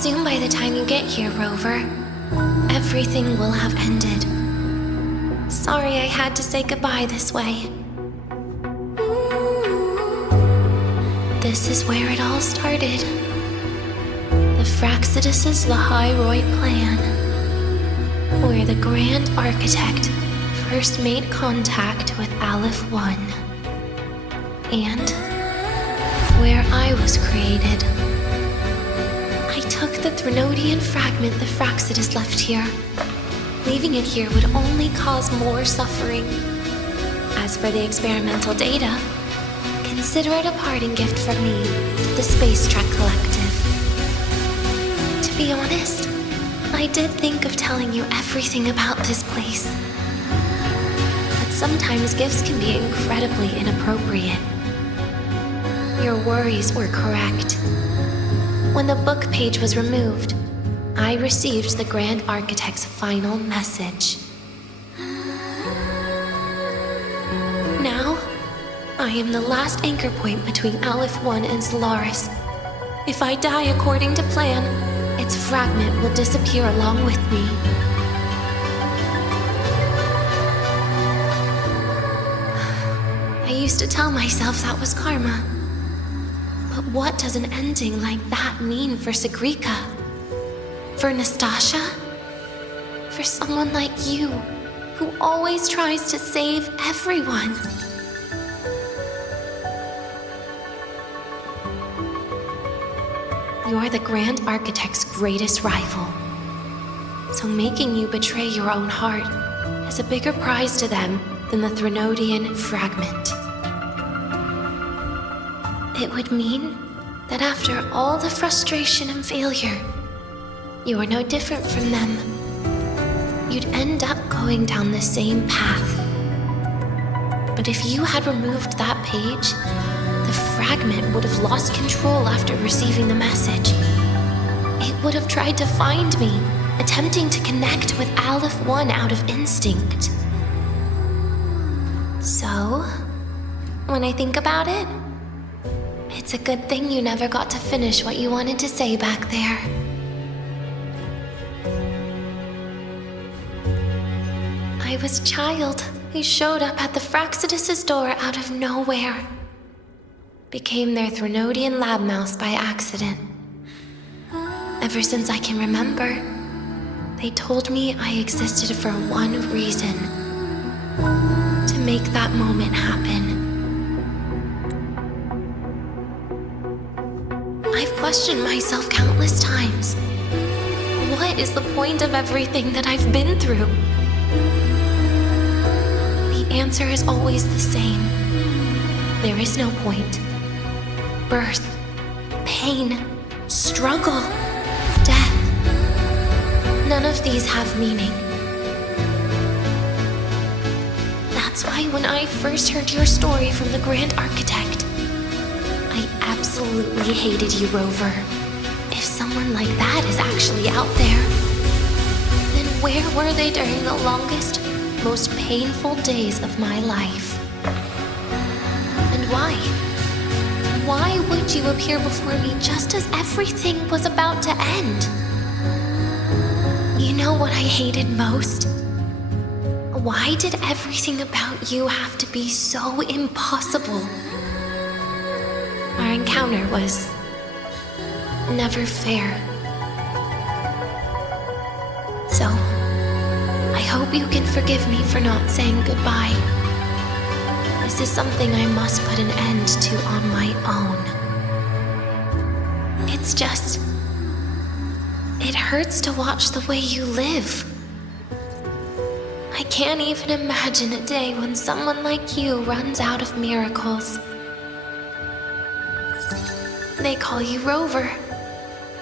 assume by the time you get here, Rover, everything will have ended. Sorry I had to say goodbye this way. This is where it all started. The Fractsidus' Lahairoi plan, where the Grand Architect first made contact with Aleph 1, and where I was created. I took the Threnodian fragment the Fractsidus left here. Leaving it here would only cause more suffering. As for the experimental data, consider it a parting gift from me to the Spacetrek Collective. To be honest, I did think of telling you everything about this place. But sometimes gifts can be incredibly inappropriate. Your worries were correct. When the book page was removed, I received the Grand Architect's final message. Now, I am the last anchor point between Aleph 1 and Solaris. If I die according to plan, its fragment will disappear along with me. I used to tell myself that was karma. But what does an ending like that mean for Segrika? For Nastasha? For someone like you, who always tries to save everyone? You're the Grand Architect's greatest rival. So making you betray your own heart is a bigger prize to them than the Threnodian fragment. It would mean that after all the frustration and failure, you are no different from them. You'd end up going down the same path. But if you had removed that page, the fragment would have lost control after receiving the message. It would have tried to find me, attempting to connect with Aleph 1 out of instinct. So, when I think about it, it's a good thing you never got to finish what you wanted to say back there. I was a child who showed up at the Fractsidus' door out of nowhere. Became their Threnodian lab mouse by accident. Ever since I can remember, they told me I existed for one reason. To make that moment happen. I've questioned myself countless times. What is the point of everything that I've been through? The answer is always the same. There is no point. Birth, pain, struggle, death. None of these have meaning. That's why when I first heard your story from the Grand Architect, I absolutely hated you, Rover. If someone like that is actually out there, then where were they during the longest, most painful days of my life? And why? Why would you appear before me just as everything was about to end? You know what I hated most? Why did everything about you have to be so impossible? Our encounter was never fair. So, I hope you can forgive me for not saying goodbye. This is something I must put an end to on my own. It's just... it hurts to watch the way you live. I can't even imagine a day when someone like you runs out of miracles. They call you Rover,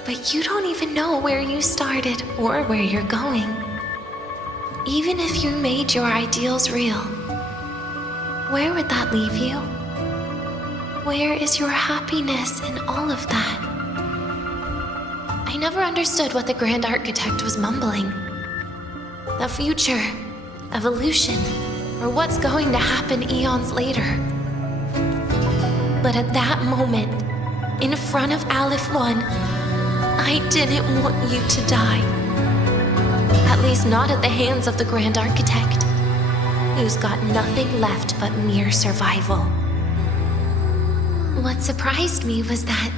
but you don't even know where you started or where you're going. Even if you made your ideals real, where would that leave you? Where is your happiness in all of that? I never understood what the Grand Architect was mumbling. The future, evolution, or what's going to happen eons later. But at that moment, in front of Aleph 1, I didn't want you to die. At least not at the hands of the Grand Architect, who's got nothing left but mere survival. What surprised me was that,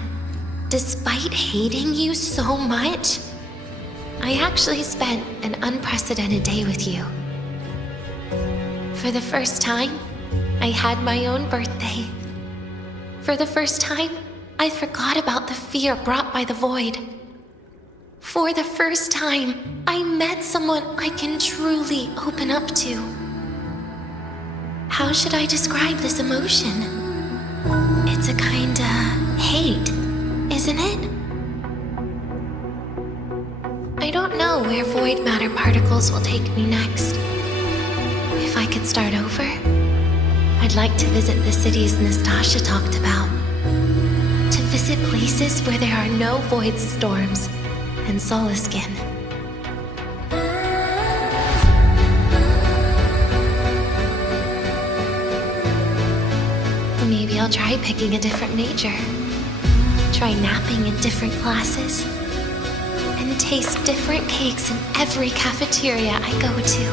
despite hating you so much, I actually spent an unprecedented day with you. For the first time, I had my own birthday. For the first time, I forgot about the fear brought by the void. For the first time, I met someone I can truly open up to. How should I describe this emotion? It's a kinda hate, isn't it? I don't know where void matter particles will take me next. If I could start over, I'd like to visit the cities Nastasha talked about. To visit places where there are no void storms and Solaskin. Maybe I'll try picking a different major. Try napping in different classes. And taste different cakes in every cafeteria I go to.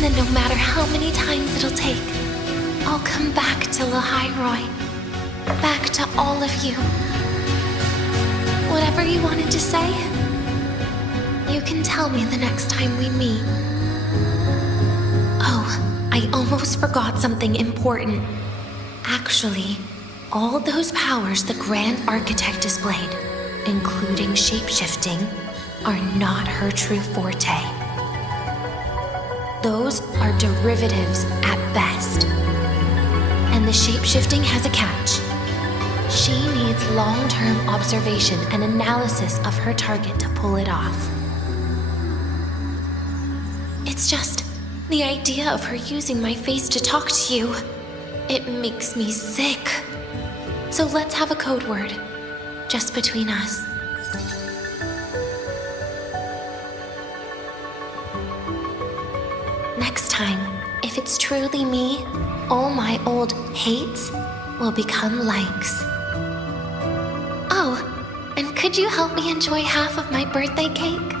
Then no matter how many times it'll take, I'll come back to Lahairoi. Back to all of you. Whatever you wanted to say, you can tell me the next time we meet. Oh, I almost forgot something important. Actually, all those powers the Grand Architect displayed, including shapeshifting, are not her true forte. Those are derivatives at best. And the shapeshifting has a catch. She needs long-term observation and analysis of her target to pull it off. It's just the idea of her using my face to talk to you. It makes me sick. So let's have a code word, just between us. Next time, if it's truly me, all my old hates will become likes. Oh, and could you help me enjoy half of my birthday cake?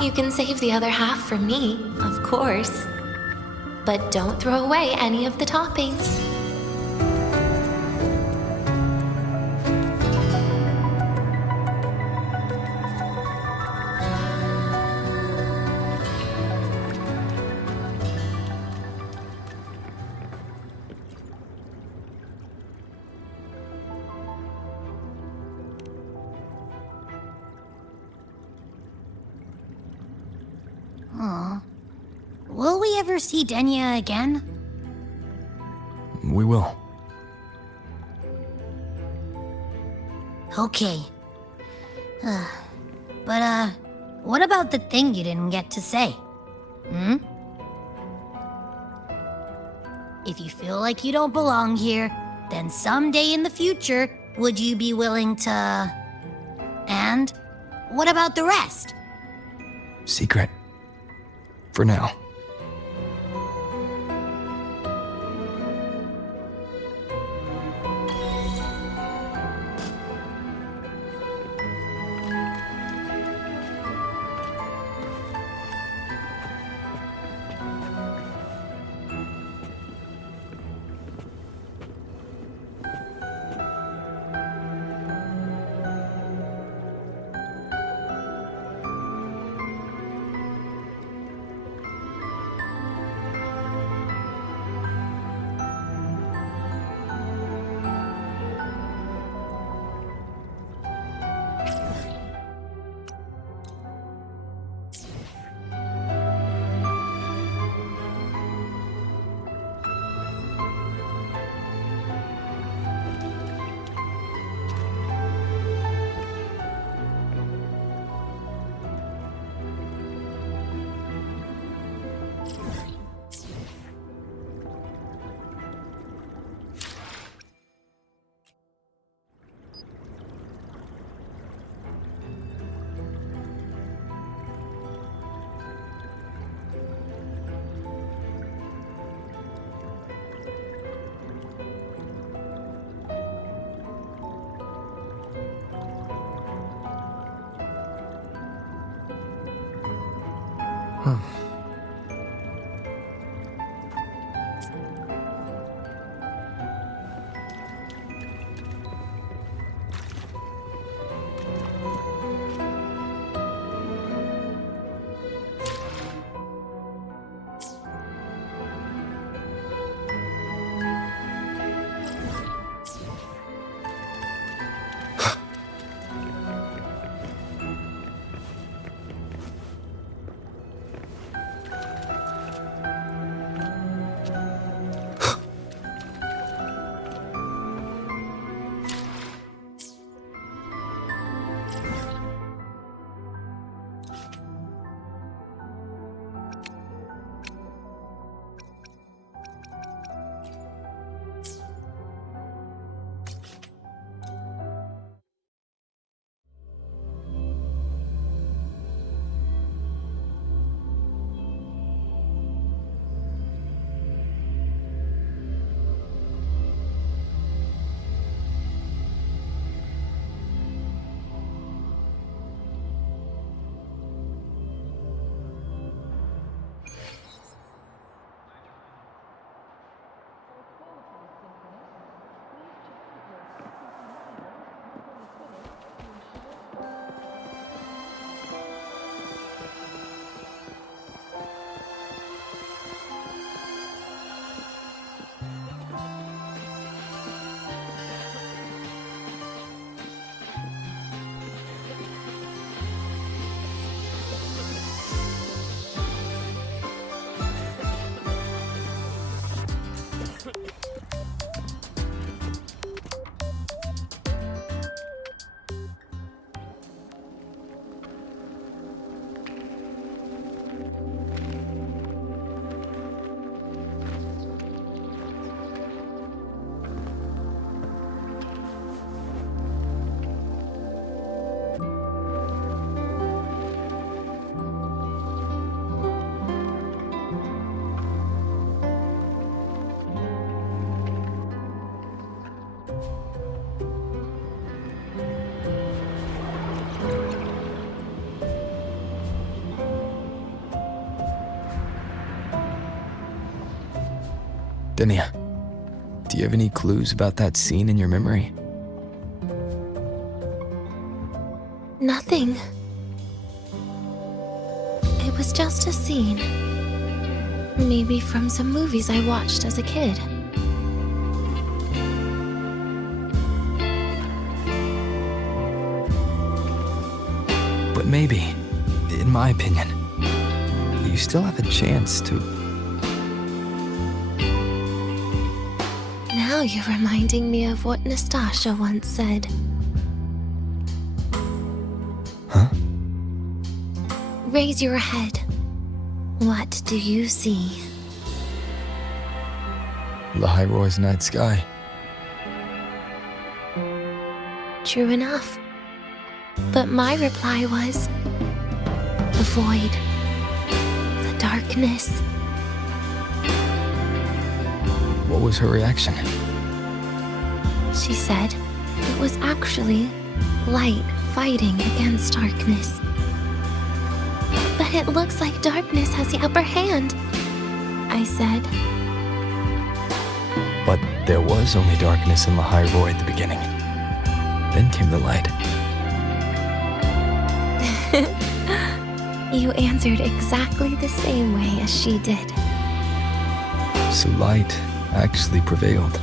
You can save the other half for me, of course. But don't throw away any of the toppings. Will we ever see Denia again? We will. Okay. But, what about the thing you didn't get to say? If you feel like you don't belong here, then someday in the future, would you be willing to... And what about the rest? Secret. For now. Denia, do you have any clues about that scene in your memory? Nothing. It was just a scene. Maybe from some movies I watched as a kid. But maybe, in my opinion, you still have a chance to... Now you're reminding me of what Nastasha once said. Huh? Raise your head. What do you see? Lahiroy's night sky. True enough. But my reply was... the void. The darkness. What was her reaction? She said it was actually light fighting against darkness. But it looks like darkness has the upper hand, I said. But there was only darkness in Lahiroy at the beginning. Then came the light. You answered exactly the same way as she did. So light actually prevailed.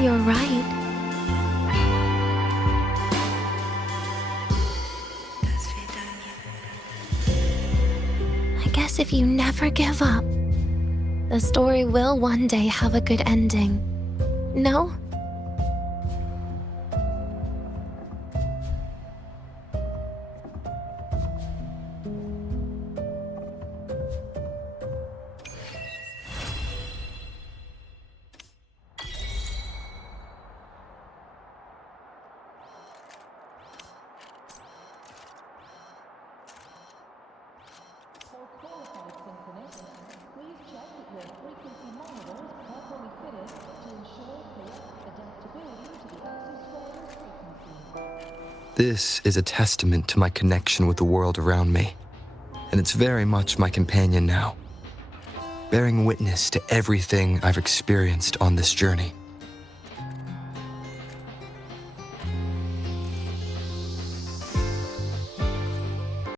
You're right. I guess if you never give up, the story will one day have a good ending. No? Please check that your frequency monitors properly fitted to ensure correct This is a testament to my connection with the world around me, and it's very much my companion now, bearing witness to everything I've experienced on this journey.